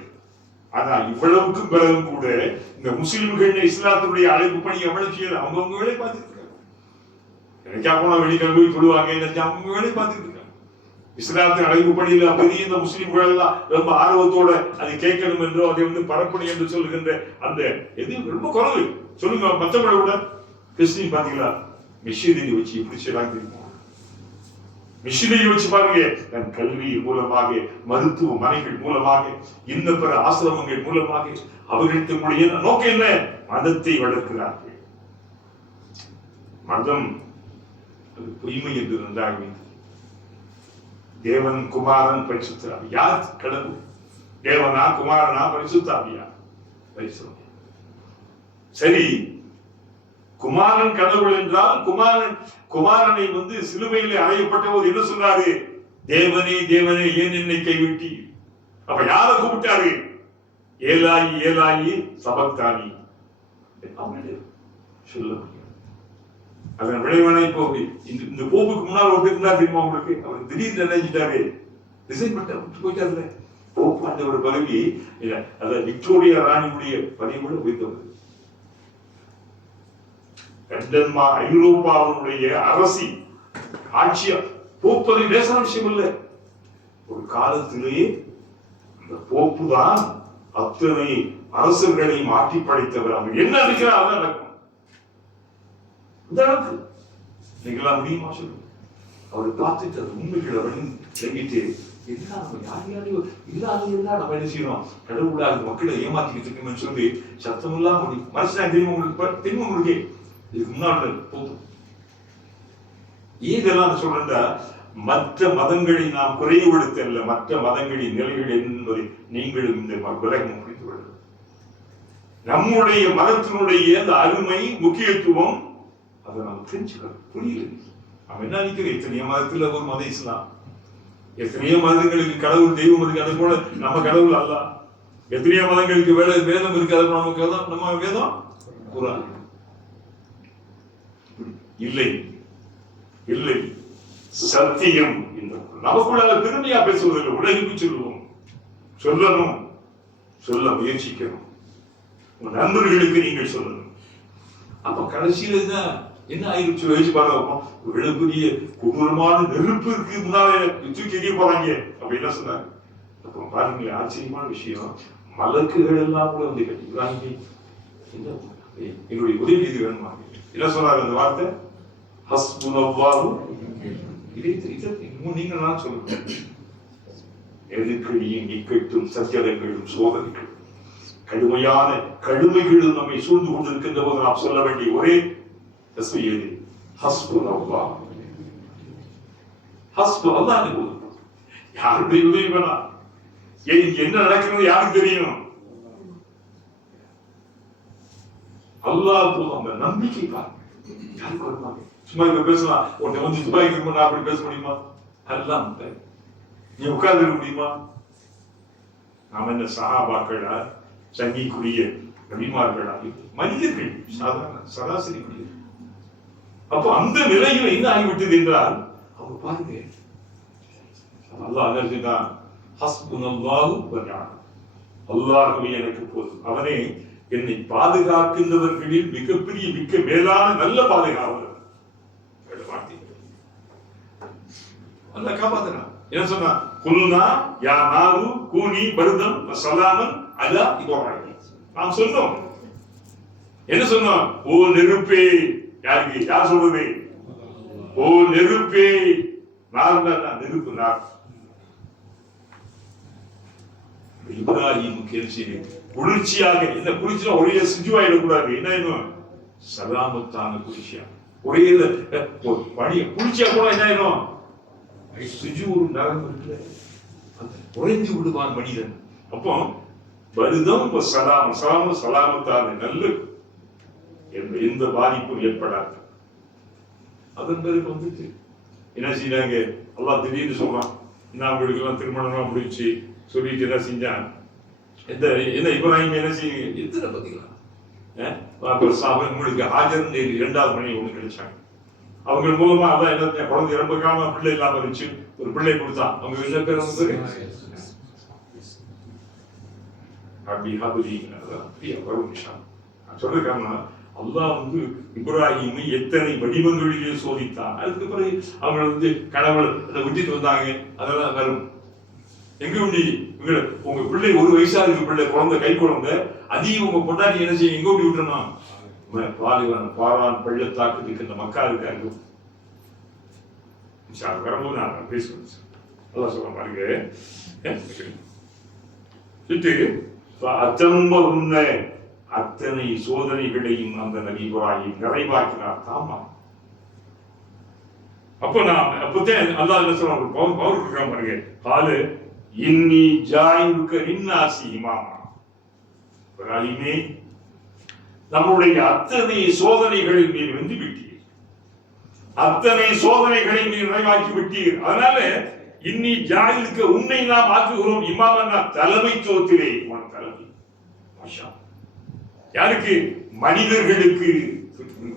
ஆனா இவ்வளவுக்கும் பிறகும் கூட இந்த முஸ்லிம்கள் இஸ்லாத்துடைய அழைப்பு பணி எவ்வளவு செய்யல? அவங்கவுங்க வேலை பார்த்துட்டு இருக்காங்க. நினைச்சா போனா வெளிக்கிழமை போய் சொல்லுவாங்க, நினைச்சா அவங்க வேலை பார்த்துட்டு இருக்காங்க. இஸ்லாத்தின் அழைப்பு பணியில பெரிய இந்த முஸ்லிம்கள் எல்லாம் ரொம்ப ஆர்வத்தோட அதை கேட்கணும் என்றோ அதை வந்து பரப்பணி என்று சொல்லுகின்ற அந்த எது ரொம்ப குறைவு. சொல்லுங்க, மற்றவங்களை விட கிறிஸ்டின் பாத்தீங்களா? மிஷினரி வச்சு எப்படி செய்யலாம் தெரியுமா? மிஷினரி வச்சு பாருங்க. தன் கல்வி மூலமாக, மருத்துவமனைகள் மூலமாக, இன்ன பிற ஆசிரமங்கள் மூலமாக அவர்களுடைய நோக்கம் என்ன? மதத்தை வளர்க்கிறார்கள். மதம் பொய்மை என்று நன்றாக. தேவன், குமாரன், பரிசுத்தாவி. யார் கடவுள்? தேவனா, குமாரனா, பரிசுத்தாவியா? பரிசுத்தாவி. சரி, குமாரன் கடவுள் என்றால் குமாரனை வந்து சிலுவையிலே அறையப்பட்டவர் என்ன சொன்னாரு? தேவனே தேவனே ஏன் என்னை கைவிட்டி? அப்ப யார கூப்பிட்டாரு? ஏலாயி ஏலாயி சபக்தானி சொல்ல முடியும். அதன் விளைவான இப்போ இந்த போப்புக்கு முன்னால் ஒருத்தர் இருந்தா தெரியுமா உங்களுக்கு? அவர் திடீர்னு நினைச்சிட்டாரு, ரிசைன் பண்ணிட்டு விட்டு போயிட்டாருல. போப்பு அந்த ஒரு பதவி அதாவது விக்டோரியா ராணியுடைய பதவியோட உயர்ந்தவர். ஐரோப்பாவுடைய அரசி ஆட்சியா போப்பதை பேசாத விஷயம் இல்லை. ஒரு காலத்திலேயே அந்த போப்பு தான் அத்தனை அரசர்களை மாற்றி படைத்தவர். அவர் என்ன இருக்கிறார் அதான் நடக்கும். இந்த அளவுக்கு நீங்களா முடியுமா சொல்லுங்க? அவரை பார்த்துட்டு அது உண்மைகளை விளங்கிட்டு நம்ம என்ன செய்யணும்? கடவுளாக மக்களை ஏமாத்திக்கிட்டு இருக்கோம்னு சொல்லி சத்தம் இல்லாம மனசுலாம் தெரியுமா உங்களுக்கு? தெரியுமா உங்களுக்கு? இதுக்கு முன்னாடி போதும். இதெல்லாம் சொல்றா மற்ற மதங்களை நாம் குறைவுபடுத்தல, மற்ற மதங்களின் நிலைகள் என்பதை நீங்களும் இந்த விலகம் புரிந்து கொள்ள. நம்முடைய மதத்தினுடைய அந்த அருமை, முக்கியத்துவம் அதை நாம் தெரிஞ்சுக்கணும். புரியல நம்ம என்ன நினைக்கிறோம்? எத்தனையோ மதத்துல ஒரு மதம் இஸ்லாம், எத்தனையோ மதங்களுக்கு கடவுள் தெய்வம் இருக்கு, அது போல நம்ம கடவுள் அல்ல. எத்தனையோ மதங்களுக்கு வேதம் இருக்கு, அது நமக்கு நம்ம வேதம் குர்ஆன் இல்லை இல்லை. சத்தியம் நமக்குள்ள பெருமையா பேசுவதில்லை, உலகுக்கு சொல்லுவோம், சொல்லணும், சொல்ல முயற்சிக்கணும், உங்க நண்பர்களுக்கு நீங்கள் சொல்லணும். அப்ப கடைசியில தான் என்ன ஆயிடுச்சு? வயசு பாருங்க, பெரிய கொடூரமான நெருப்புக்கு முன்னாலே தூக்கி எரிய போறாங்க. அப்ப என்ன சொன்னாங்க? அப்ப பாருங்களேன், ஆச்சரியமான விஷயம். மலக்குகள் எல்லாம் கூட வந்து கட்டிக்கிறாங்க. என்னுடைய உதவி இது வேணுமா? என்ன சொன்னார் அந்த வார்த்தை? ஹஸ்புனல்லாஹு நீங்க நான் சொல்லுங்க. நெருக்கடியும் இக்கட்டும் சத்தியங்களும் சோதனைகள் கடுமையான கடுமைகளும் நம்மை சூழ்ந்து கொண்டிருக்கின்ற போது நாம் சொல்ல வேண்டிய ஒரே தஸ்பீஹ் ஹஸ்புனல்லாஹ். ஹஸ்புனல்லாஹ் யாருடைய உதவி வேணாம். என்ன நடக்கிறது யாருக்கு தெரியும்? அல்லாஹ் அந்த நம்பிக்கை யாருக்கு வருவாங்க? சும்மா இப்ப பேசலாம், உன்னை வந்து துபாய்க்கு இருக்கும் நான் அப்படி பேச முடியுமா? அல்லாஹ் நீ உட்கார்ந்து இருக்க முடியுமா? நாம என்ன சஹாபாக்களா, சங்கிக்குரிய நபிமார்களா? மனிதர்கள், சாதாரண சராசரி மனிதர்கள். அப்போ அந்த நிலையில் என்ன ஆகிவிட்டது என்றால், அவங்க பாருங்க, அல்லாஹ் அல்லாஹ் ஹஸ்புனல்லாஹு வ நிஅம், அல்லாஹ்வே எனக்கு போதும், அவனே என்னை பாதுகாக்கின்றவர்களில் மிகப்பெரிய மிக மேலான நல்ல பாதுகாவலர். அல்லாஹ் காப்பாத்துறான். என்ன சொன்னா? குல்னா யா நாரு கூனி பர்தம் வ ஸலாமன் அலா இப்ராஹிம். நாம் சொன்னோம், என்ன சொன்னோம்? ஓ நெருப்பே, யாருக்கு? யார் சொல்றது? ஓ நெருப்பே, நார்னா நெருப்பு, நார். இப்ராஹிமுக்கு குளிர்ச்சியாக, என்ன குளிர்ச்சியா? ஒரே சுஜுவாயிடக்கூடாது, என்ன ஆயிடும்? சலாமத்தான குளிர்ச்சியா, ஒரே பனி குளிர்ச்சியா கூட என்ன ஆயிடும்? சுஜு ஒரு நரம்பு இருக்குல்ல, அந்த குறைந்து விடுவான் மனிதன். அப்போ வருதம் சலாம், சலாம் சலாமத்தான நல்ல எந்த பாதிப்பும் ஏற்படாது. அதன் பிறகு வந்துட்டு என்ன செய்யறாங்க? அல்லாஹ் திடீர்னு சொல்றான், நான் உங்களுக்கு எல்லாம் திருமணம் முடிச்சு சொல்லிட்டு என்ன செஞ்சான்? என்ன இப்ராஹிம் என்ன செய்ய எத்தனை பார்த்தீங்களா? உங்களுக்கு ஹாஜர் இரண்டாவது மனைவி ஒண்ணு கிடைச்சாங்க. அவங்க மூலமா அதான் என்ன, குழந்தை இறந்துக்காம பிள்ளை இல்லாம இருந்துச்சு, ஒரு பிள்ளை கொடுத்தான். அவங்க என்ன பேர் வந்து சொல்லிருக்காங்கன்னா, அல்லாஹ் வந்து இப்ராஹிமை எத்தனை வடிவங்களிலே சோதித்தான். அதுக்கு பிறகு அவங்க வந்து கடவுள் அதை விட்டுட்டு வந்தாங்க. அதெல்லாம் வரும். எங்க உண்டி உங்க பிள்ளை ஒரு வயசா இருக்கு, பிள்ளை குழந்தை, கை குழந்தை, அதையும் உங்க பொண்டாட்டி என்ன செய்ய எங்க ஓடி விட்டுறணும்? பாலிவன் பாரான் பள்ளத்தாக்கு இருக்கின்ற மக்கா இருக்காங்க. வரும்போது நான் பேசுவேன். அதான் சொல்ல பாருங்க, அத்தனை சோதனைகளையும் அந்த நபி இப்ராஹிம் நிறைவாக்கினார். தாமா அப்போ நான் அப்பதான் அல்லாஹ் என்ன சொல்றான்? பவர் இருக்கான் பாருங்க, காலு இன்னி ஜாயிலுக்க லின்னாசி இமாமா. இப்ராஹிமே, நம்முடைய அத்தனை சோதனைகளில் நீர் வென்று விட்டீர், அத்தனை சோதனைகளை நீர் நிறைவாக்கி விட்டீர். அதனால இன்னி ஜாயிலுக்க, உன்னை நாம் ஆக்குகிறோம் இமாமன்னா தலைமைத்துவத்திலே. தலைமை யாருக்கு? மனிதர்களுக்கு.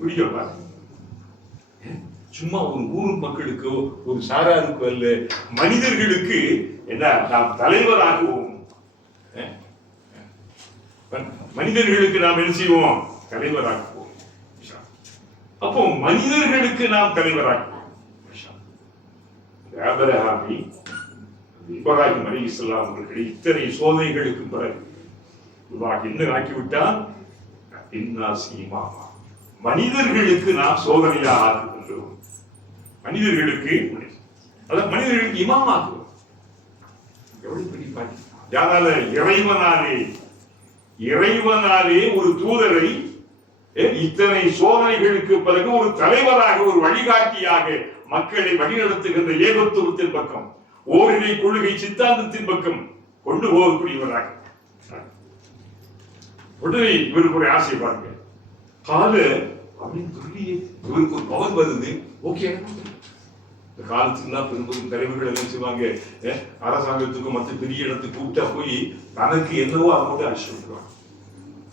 புரியுதா? சும்மா ஒரு ஊர் மக்களுக்கோ ஒரு சாராருக்கு அல்ல, மனிதர்களுக்கு என்ன நாம் தலைவராகுவோம். மனிதர்களுக்கு நாம் என்ன செய்வோம்? தலைவராக்குவோம். அப்போ மனிதர்களுக்கு நாம் தலைவராக்குவோம். ஆபிரகாமி இப்ராஹிம் அலைஹிஸ்ஸலாம் அவர்கள் இத்தனை சோதனைகளுக்கு பிறகு என்ன ஆக்கிவிட்டால், மனிதர்களுக்கு நாம் சோதனையாக ஆக்குகின்றோம். மனிதர்களுக்கு, அதாவது மனிதர்களுக்கு இமாமாக்குவோம். யாரால? இறைவனாலே. இறைவனாலே ஒரு தூதரை இத்தனை சோதனைகளுக்கு பிறகு ஒரு தலைவராக, ஒரு வழிகாட்டியாக மக்களை வழிநடத்துகின்ற ஏகத்துவத்தின் பக்கம், ஓரிரை கொள்கை சித்தாந்தத்தின் பக்கம் கொண்டு போகக்கூடியவராக. உடனே இவருக்கு ஒரு ஆசை பாருங்க, கால அப்படின்னு சொல்லி இவருக்கு ஒரு பவர் வருது. ஓகே, இந்த காலத்துக்குலாம் பெரும்பெரும் தலைவர்கள் என்ன செய்வாங்க? அரசாங்கத்துக்கும் மற்ற பெரிய இடத்துக்கு கூப்பிட்டா போய் தனக்கு என்னவோ அதை மட்டும் அடிச்சு விட்டுருவாங்க.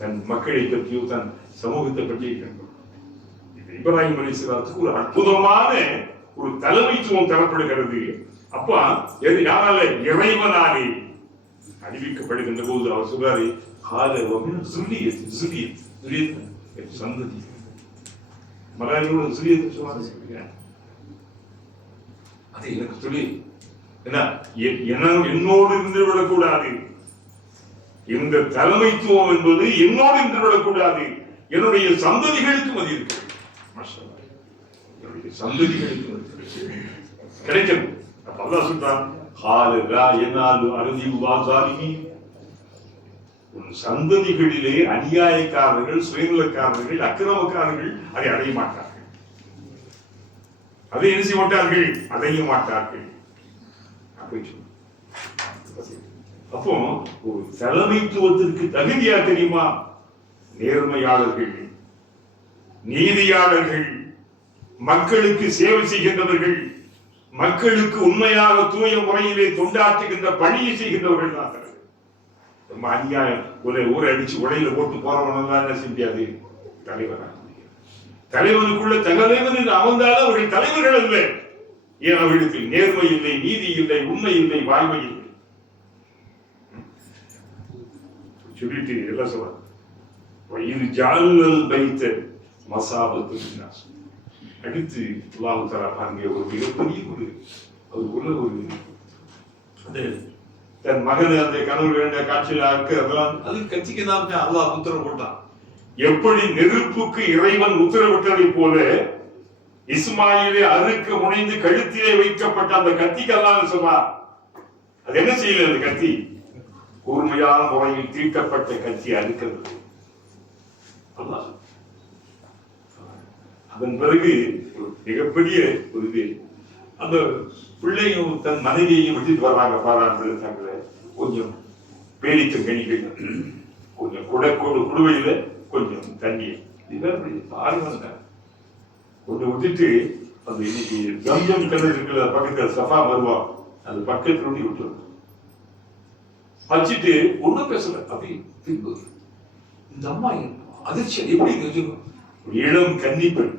தன் மக்களை பற்றியோ தன் சமூகத்தை பற்றியோ. இப்ராஹிம் அலைஹிஸ்ஸலாத்துக்கு ஒரு அற்புதமான ஒரு தலைமைத்துவம் தரப்படுகிறது. அப்பா யாரால? இறைவனாலே அறிவிக்கப்படுகின்ற போது அவர் சொல்றாரு, சந்ததி மலையாளியோட சுரியத்தை சொல்லுவாங்க. அதை எனக்கு சொல்லி என்ன, என்னோடு இருந்து விடக்கூடாது. இந்த தலைமைத்துவம் என்பது என்னோடு இருந்து விடக்கூடாது. என்னுடைய சந்ததிகளுக்கும் அது இருக்கு, என்னுடைய சந்ததிகளுக்கும் கிடைக்கணும். அப்ப அல்லாஹ் சொல்றான், சந்ததிகளிலே அநியாயக்காரர்கள், சுயநலக்காரர்கள், அக்கிரமக்காரர்கள் அதை அடைய மாட்டார்கள். அதை என்ன செய்ய மாட்டார்கள்? அடைய மாட்டார்கள். அப்போ ஒரு தலைமைத்துவத்திற்கு தகுதியா தெரியுமா? நேர்மையாளர்கள், நீதியாளர்கள், மக்களுக்கு சேவை செய்கின்றவர்கள், மக்களுக்கு உண்மையாக தூய முறையிலே தொண்டாற்றுகின்ற பணியை செய்கின்றவர்கள் தான் நம்ம அநியாயம் ஊரை அடிச்சு உடையில போட்டு போறவனதான் என்ன செய்யாது தலைவராக. தலைவனுக்குள்ள தலைவன் அமர்ந்தாலும் அவர்கள் தலைவர்கள் அல்ல. ஏன் அவர்களுக்கு நேர்மை இல்லை, நீதி இல்லை, உண்மை இல்லை, வாய்மை இல்லை. சொல்லிட்டு எல்லாம் சொல்ற இது ஜால்கள் வைத்த மசாபத்து. அடுத்து அல்லாஹ் தஆலா அங்கே ஒரு மிகப்பெரிய அதுக்குள்ள ஒரு தன் மகன் அந்த கனவு வேண்ட காட்சியில் அதெல்லாம் அது கட்சிக்கு தான் அல்லாஹ் உத்தரவு போட்டான். எப்படி நெருப்புக்கு இறைவன் உத்தரவிட்டதை போல இஸ்மாயிலை அறுக்க முனைந்து கழுத்திலே வைக்கப்பட்ட அந்த கத்திக்கு அல்லாஹ் சொன்னார். அது என்ன செய்யல? அந்த கத்தி கூர்மையான முறையில் தீட்டப்பட்ட கத்தி அறுக்கிறது. அதன் பிறகு மிகப்பெரிய ஒரு இது அந்த பிள்ளையும் தன் மனைவியையும் விட்டுட்டு வர்றாங்க. பாராட்டுறாங்க கொஞ்சம் பேரிச்சம் கணிகள், கொஞ்சம் குடுவையில கொஞ்சம் தண்ணி கொஞ்சம் விட்டுட்டு அந்த இன்னைக்கு ஜம்ஜம் கிணறு இருக்கிற பக்கத்துல சஃபா வருவா அது பக்கத்துல ஒண்டி விட்டு வச்சுட்டு ஒண்ணும் பேசல. அப்படி இந்த அம்மா அதிர்ச்சி எப்படி இளம் கன்னிப்பெண்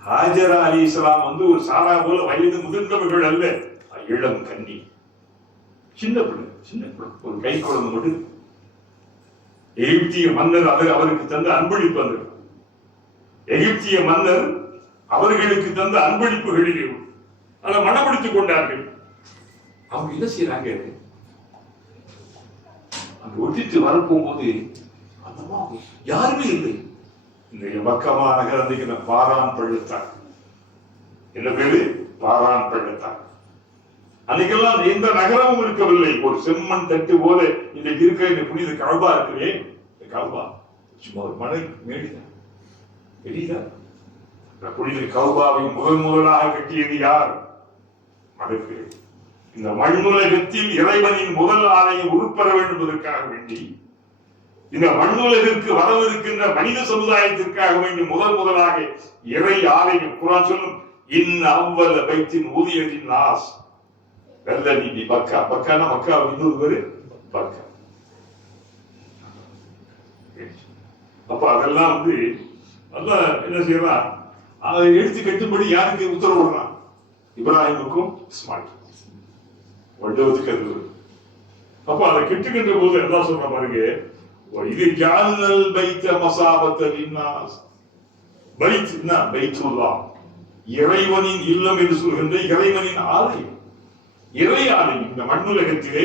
ஹாஜரா அலைஹிஸ்ஸலாம் ஒரு சாரா போல வயது முதிர்ந்தவர்கள் அல்ல, இளம் கன்னி, சின்ன பிள்ளை, ஒரு கை குழந்தை மட்டும். எகிப்திய மன்னர் அவருக்கு தந்த அன்பளிப்பு. அந்த எகிப்திய மன்னர் அவர்களுக்கு தந்த அன்பளிப்புகளில் அதை மனப்படுத்திக் கொண்டார்கள். அவங்க என்ன செய்யறாங்க? அங்க ஒட்டிட்டு வரப்போகும்போது அந்த யாருமே இல்லை. இந்த மக்கமா நகரத்துக்கு பாரான் பள்ளத்தாக்கு, என்ன பேரு? பாரான் பள்ளத்தாக்கு. அன்னைக்கெல்லாம் எந்த நகரமும் இருக்கவில்லை. ஒரு செம்மண் தட்டு போல இன்னைக்கு இருக்க இந்த புனித கஅபா இருக்குவே, இந்த கஅபா சும்மா ஒரு மலை மேடிதான். தெரியுதா? புனித கஅபாவை முதலாக கட்டியது யார்? மலக்கு. இந்த மண்ணுலகத்தில் இறைவனின் முதல் ஆலயம் உருப்பெற வேண்டும் என்பதற்காக வேண்டி, இந்த மண்ணுலகிற்கு வரவிருக்கின்ற மனித சமுதாயத்திற்காக வேண்டி முதலாக இறை ஆலயம். குர்ஆன் சொல்லும் அவ்வள பைத்தின் ஊதியத்தின் நாஸ் வெல்லதி பக்கா. பக்கானா மக்கா இன்னொரு பேரு பக்கா. அப்ப அதெல்லாம் அல்லாஹ் என்ன செய்யறான்? அதை எடுத்து கட்டும்படி யாருக்கு உத்தரவு விடுறான்? இப்ராஹிமுக்கும் இஸ்மாயில் வண்டவத்துக்கு. அப்ப அதை கெட்டுக்கின்ற போது என்ன சொல்ற பாருங்க, இது ஜஅல்னல் பைத மஸாபத லின்னாஸ். பைத்னா பைத்துல்லாஹ், இறைவனின் இல்லம் என்று சொல்கின்ற இறைவனின் ஆலயம், இறை ஆலயம். இந்த மண்ணுலகத்திலே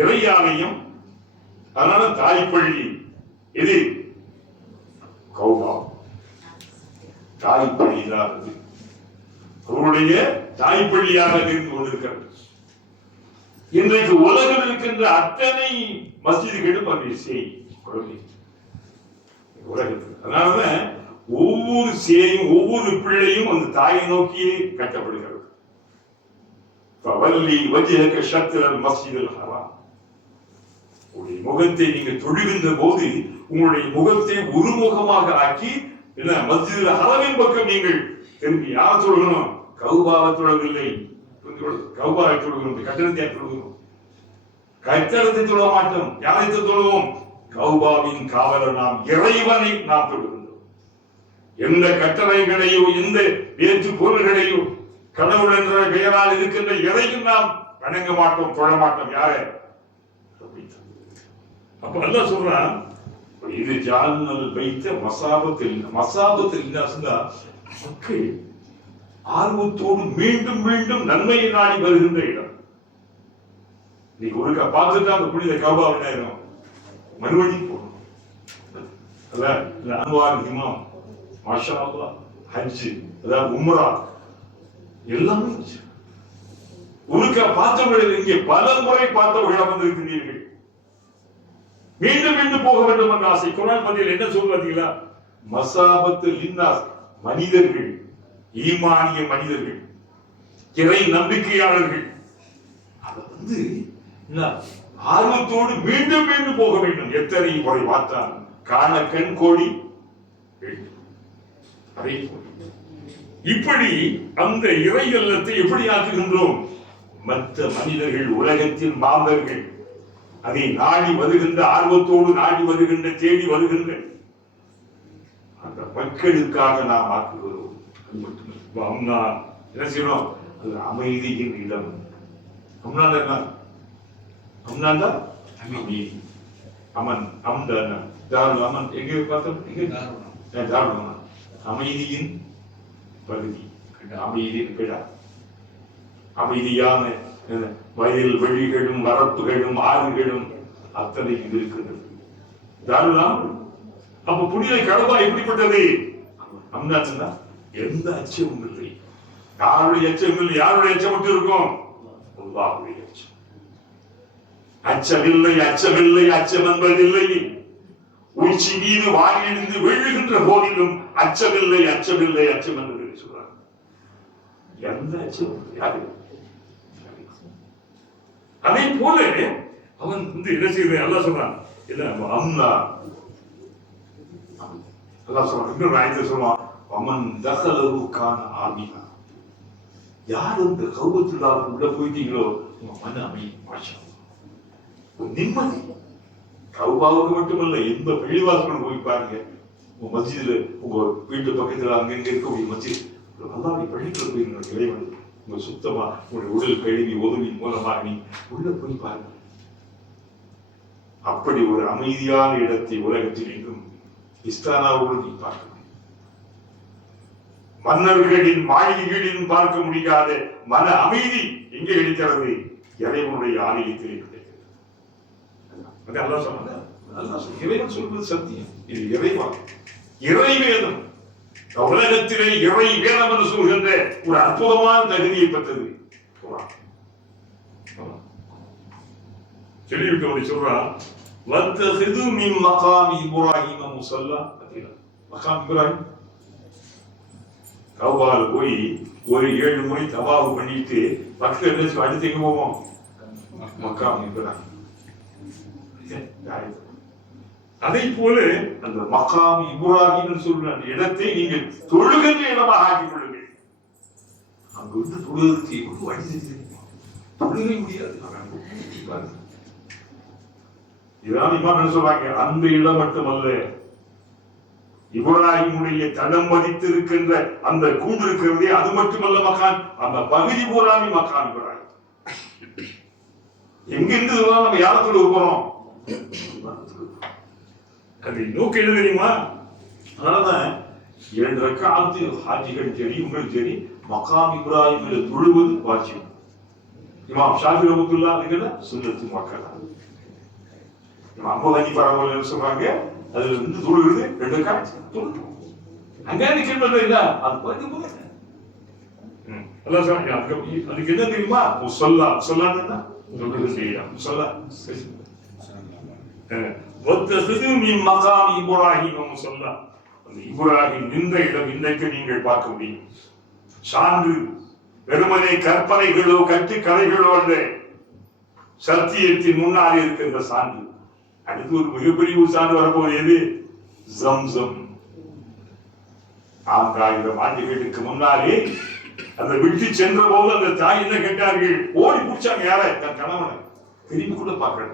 இறை ஆலயம். அதனால தாய்ப்பள்ளி இது கௌபா, தாய்ப்பள்ளி தான் அவருடைய தாய்ப்பள்ளியாக இருந்து கொண்டிருக்கிறது. இன்றைக்கு உலகில் இருக்கின்ற அத்தனை மஸ்ஜிதுகளும் அதை செய் உலகத்தில். அதனாலதான் ஒவ்வொரு சேயும் ஒவ்வொரு பிள்ளையும் அந்த தாயை நோக்கியே கட்டப்படுகிறது. முகத்தை நீங்க தொழுகின்ற போது உங்களுடைய முகத்தை ஒருமுகமாக ஆக்கி மஸ்ஜிதுல் ஹரமின் பக்கம் நீங்கள் திரும்பி. யார் தொழுகணும்? கௌபாவை தொழவில்லை, கௌபாவை தொழுகணும், கட்டணத்தை தொழுகணும். கட்டடத்தை தொழ மாட்டோம். யாரை தொழுவோம்? கௌபாவின் காவலர் நாம், இறைவனை நாம் தொழுகின்றோம். எந்த கட்டளைகளையோ எந்த வேற்று பொருள்களையோ கடவுள் என்ற பெயரால் இருக்கின்ற எதையும் நாம் வணங்க மாட்டோம், தொழ மாட்டோம். யாரை? அப்ப அல்லாஹ் சொல்றான், இது ஜஅல்னல் பைத மஸாபத்தில். மஸாபத்தில் மக்கள் ஆர்வத்தோடு மீண்டும் மீண்டும் நன்மையை நாடி வருகின்ற இடம். நீ ஒருக்கா பார்த்துட்டா அந்த புனித கஅபா நேரம் மறுபடி போகணும். அன்வார் இமாம் மாஷா அல்லாஹ் ஹஜ் அதாவது உம்ரா எல்லாமே ஒருக்கா பார்த்தவர்கள் இங்கே பல முறை பார்த்தவர்கள் வந்திருக்கிறீர்கள். மீண்டும் மீண்டும் போக வேண்டும் என்ற ஆசை. குர்ஆன் பதில் என்ன சொல்றீங்களா? மஸாபத்து லின்னாஸ், மனிதர்கள், ஈமானிய மனிதர்கள், இறை நம்பிக்கையாளர்கள். அத ஆர்வத்தோடு மீண்டும் மீண்டும் போக வேண்டும். எத்தனை முறை பார்த்தான் காண கண் கோடி. இப்படி அந்த இறை இல்லத்தை எப்படி ஆக்குகின்றோம்? மற்ற மனிதர்கள், உலகத்தின் மாந்தர்கள் அதை நாடி வருகின்ற, ஆர்வத்தோடு நாடி வருகின்ற, தேடி வருகின்ற அந்த மக்களுக்காக நாம் ஆக்குகிறோம். என்ன செய்யணும்? அது அமைதியின் இடம். அமன் அமன் எங்கே பார்த்தோம்? அமைதியின் பகுதி. அமைதியான வயல் வெளிகளும் வரப்புகளும் ஆறுகளும் அத்தனையும் இருக்கிறது. அப்ப புனித கடவா எப்படிப்பட்டது? அம்னா எந்த அச்சமும் இல்லை. யாருடைய அச்சமும் இல்லை. யாருடைய அச்சம் மட்டும் இருக்கும்? அல்லாஹ்வுடைய அச்சம். அச்சமில்லை, அச்சமில்லை, அச்சம் என்பதில்லை. உச்சி மீது வாயிலிருந்து விழுகின்ற போதிலும் அச்சமில்லை, அச்சமில்லை, அச்சம் என்று சொல்றாங்க. எந்த அச்சம்? யாரு? அதே போல அவன் என்ன செய்ய அல்லா சொல்றான்? இல்ல அம்னா அல்லா சொல்றான். இன்னொரு ஆயத்தை சொல்லுவான், அமன் தகலவு கான ஆமினா. யார் அந்த கௌபத்துல்லா உள்ள போயிட்டீங்களோ உங்க மன அமைதி, மாஷா நிம்மதி. கௌபாவுக்கு மட்டுமல்ல, எந்த பள்ளிவாசல் போய் பாருங்க. உங்க மஸ்ஜிதுல, உங்க வீட்டு பக்கத்துல அங்கங்க இருக்கக்கூடிய மஸ்ஜித், அல்லாஹ்வுடைய பள்ளிக்குள்ள போயிருங்க. இறைவன் உங்க சுத்தமா உங்களுடைய உடல் கழுவி உதவியின் மூலமாக நீ உள்ள போய் பாருங்க. அப்படி ஒரு அமைதியான இடத்தை உலகத்தில் எங்கும் இஸ்தானாவோடு நீ பார்க்க முடியும். மன்னர்களின் மாளிகைகளிலும் பார்க்க முடியாத மன அமைதி எங்கே கிடைக்கிறது? இறைவனுடைய ஆலயத்திலே கிடைக்கிறது. அல்லாஹ் சொன்னார், இறைவன் சொல்வது சத்தியம். இது இறைவன் இறைவேதம். உலகத்திலே இறை வேதம் என்று சொல்கின்ற ஒரு அற்புதமான தகுதியை பெற்றது. சொல்லிவிட்டு சொல்றான், வத்தஹிது மின் மகாமி இப்ராஹிம முஸல்லா. மகாம் இப்ராஹிம் கௌபால போய் ஒரு 7 முறை தவாஃப் பண்ணிட்டு பக்கத்துல அடுத்து எங்க போவோம்? மக்காம் இப்ராஹிம். அதை போல அந்த மகாம் இப்ராஹிம் சொல்ற அந்த இடத்தை நீங்கள் தொழுகின்ற இடமாக ஆக்கிக் கொள்ளுங்கள். அங்க வந்து தொழுகிறதுக்கு எவ்வளவு வழி தொழுகை முடியாது. இதான் இமாம் என்ன சொல்றாங்க, அந்த இடம் மட்டுமல்ல, இப்ராஹிமுடைய தடம் மதித்து இருக்கின்ற அந்த கூண்டு இருக்கிறதே அது மட்டுமல்ல மகான், அந்த பகுதி பூராமி மகான் இப்ராஹிம். எங்கிருந்து நம்ம யாரத்தோடு போறோம்? அது நோக்கம் என்ன தெரியுமா? அதனாலதான் 2 ரக்காத்து ஹாஜிகள் சரி, உங்களுக்கு சரி, மகாம் இப்ராஹிமில் தொழுவது வாஜிப். இமாம் ஷாஃபி ரஹ்மத்துல்லாஹி அலைஹி சுன்னத்து முஅக்கதா. இமாம் அபூ ஹனீஃபா ரஹ்மத்துல்லாஹி சொல்றாங்க, அதுல இருந்து தொழுகிறது 2 ரக்காத் தொழுணும். அங்க நிக்கிறது இல்ல, அது வந்து போங்க. அல்லாஹ் சொல்றாங்க, அதுக்கு என்ன தெரியுமா? முஸல்லா. முஸல்லான்னா தொழுகிறது செய்யா. முஸல்லா வத்தஹிது மின் மகாமி இப்ராஹிம முஸல்லா. அந்த இப்ராஹிம் நின்ற இடம் இன்றைக்கு நீங்கள் பார்க்க முடியும். சான்று வெறுமனே கற்பனைகளோ கட்டுக்கதைகளோ அல்ல, சத்தியத்தின் முன்னால் இருக்கின்ற சான்று. அடுத்து ஒரு மிகப்பெரிய ஒரு சான்று வரப்போது எது? ஜம்சம். 4000 ஆண்டுகளுக்கு முன்னாலே அந்த விட்டு சென்ற போது அந்த தாய் என்ன கேட்டார்கள்? ஓடி பிடிச்சாங்க. யார? தன் கணவனை. திரும்பி கூட பார்க்கல.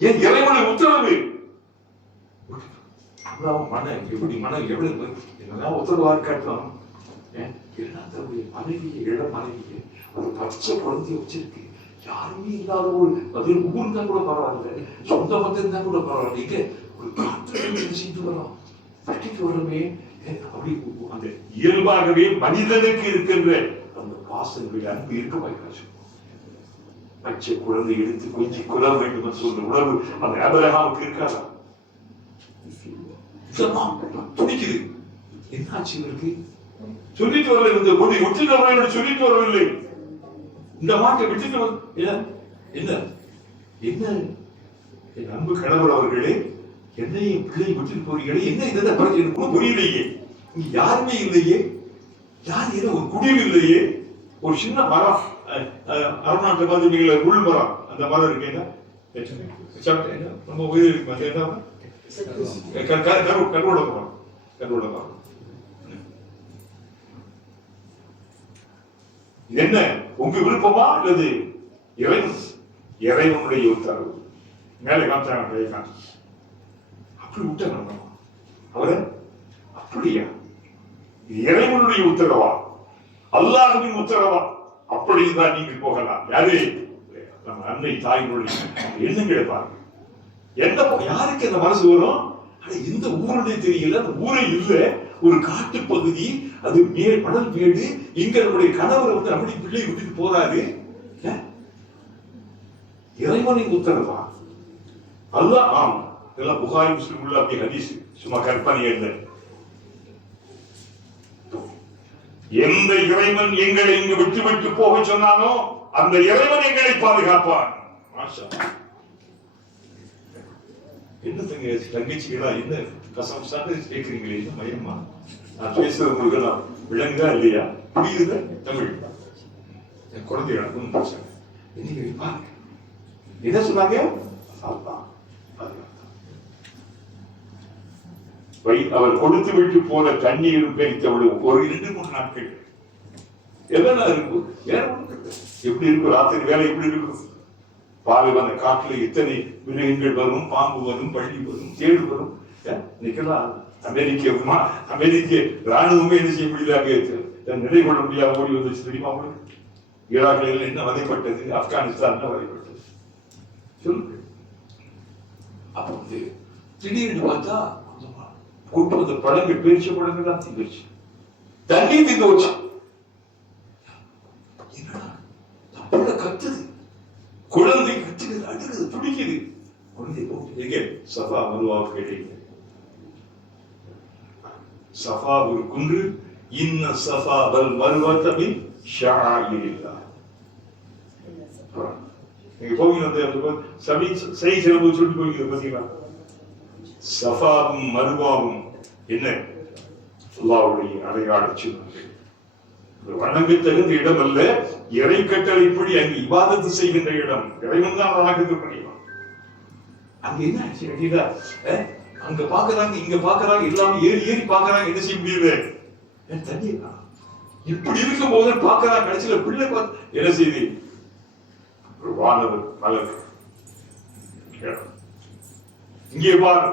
ஏன்? இறைவனை உத்தரவு. மனம் எப்படி மனம் எவ்வளவு என்னதான் உத்தரவாக காட்டலாம். மனைவியை இள மனைவியை ஒரு பச்சை குழந்தைய வச்சிருக்கு. யாருமே இல்லாத ஒரு அது ஊர் தான் கூட பரவாயில்ல, சொந்த பந்தம் தான் கூட பரவாயில்ல. இங்க ஒரு காற்று செய்து வரலாம், தட்டிட்டு வரமே. அப்படி அந்த இயல்பாகவே மனிதனுக்கு இருக்கின்ற அந்த பாசங்கள் அன்பு இருக்க வாய்ப்பு. பச்சை குழந்தை எடுத்து கொஞ்சி குல வேண்டும் என்று சொல்ற உணர்வு அந்த ஆபிரகாமுக்கு இருக்காதா? துடிக்குது. என்ன ஆச்சு இவருக்கு? சொல்லிட்டு வரவில்லை. இந்த கொடி விட்டுட்டு சொல்லிட்டு வரவில்லை. இந்த மாட்டை விட்டுட்டு என்ன என்ன என் அன்பு கணவர் அவர்களே, என்னையும் பிள்ளை விட்டுட்டு போறீங்களே, என்ன இதை புரியலையே. இங்க யாருமே இல்லையே, யார் ஒரு குடியும் இல்லையே. ஒரு சின்ன மரம், அரநாட்டை பார்த்து உள் மரம், அந்த மரம் இருக்கு என்ன நம்ம உயிர் இருக்கு அது என்ன கருவோட மரம் கருவோட மரம் இது என்ன உங்க விருப்பமா அல்லது இறைவனுடைய உத்தரவு மேலே காமிச்சாங்க அப்படி விட்டாங்க அவரை அப்படியா இறைவனுடைய உத்தரவா அல்லாஹ்வின் உத்தரவா அப்படிதான் நீங்க போகலாம் யாரு நம்ம அன்னை தாயினுடைய எண்ணங்களை பாருங்க என்ன யாருக்கு அந்த மனசு வரும் இந்த ஊருடைய தெரியல அந்த ஊரே இல்ல ஒரு காட்டு பகுதி அது மணல் மேடு இங்க நம்முடைய கணவர் வந்து அப்படி பிள்ளை விட்டுட்டு போறாரு இறைவனின் உத்தரவா அல்லாஹ் ஆம் இதெல்லாம் புகாரி முஸ்லிம் உள்ள அப்படி ஹதீஸ் சும்மா கற்பனை இல்லை எந்த இறைவன் எங்களை இங்கு விட்டு விட்டு போக சொன்னானோ அந்த இறைவன் எங்களை பாதுகாப்பான் என்ன தங்கச்சிகளா என்ன கசம் சார்ந்து கேட்கிறீங்களே என்ன மயமா நான் பேசுறது உங்களுக்கு எல்லாம் விளங்குதா இல்லையா புரியுது தமிழ் என் குழந்தைகளுக்கு என்ன சொன்னாங்க அவர் கொடுத்து விட்டு போன தண்ணீரும் பெரித்தவிடும் ஒரு 2-3 நாட்கள் எல்லாம் இருக்கும் வேற ஒண்ணு எப்படி இருக்கும் ராத்திரி வேலை எப்படி இருக்கும் பாலைவன காட்டுல எத்தனை விலங்குகள் வரும் பாம்பு வரும் பள்ளி வரும் தேடு வரும் இன்னைக்கெல்லாம் அமெரிக்க ராணுவமே என்ன செய்ய முடியல நிலை கொள்ள முடியாம ஓடி வந்துச்சு தெரியுமா அவங்களுக்கு ஈராக்கில் என்ன வதைப்பட்டது ஆப்கானிஸ்தான் வதைப்பட்டது சொல்லுங்க அப்ப வந்து திடீர்னு பார்த்தா கூட்டு வந்த பழங்கள் பேரிச்ச பழங்கள் தான் தீர்ந்துச்சு தண்ணி தீர்ந்து வச்சு என்னடா கத்துது குழந்தை கத்துக்குது அடுக்குது துடிக்குது குழந்தை எங்க சஃபா மருவா கேட்டீங்க சஃபா ஒரு குன்று இன்ன சஃபா வல் மருவத மின் ஷஆயிரில்லாஹ் நீங்க போவீங்க அந்த சபி சை செலவு சொல்லிட்டு போவீங்க பாத்தீங்களா சஃபாவும் மருவாவும் என்ன அல்லாஹ்வுடைய அடையாள சின்னங்கள் வணங்க தகுந்த இடம் அல்ல இறை கட்டளைப்படி அங்கு இபாதத்து செய்கின்ற இடம் இறைவன் தான் வணக்கத்தை பண்ணிடுவான் அங்க என்ன ஆச்சு அங்க பாக்குறாங்க இங்க பாக்குறாங்க எல்லாமே ஏறி ஏறி பாக்குறாங்க என்ன செய்ய முடியல தண்ணி இப்படி இருக்கும் போது பாக்குறாங்க கடைசியில பிள்ளை பார்த்து என்ன செய்து ஒரு வானவர் மலர் இங்கே பாரு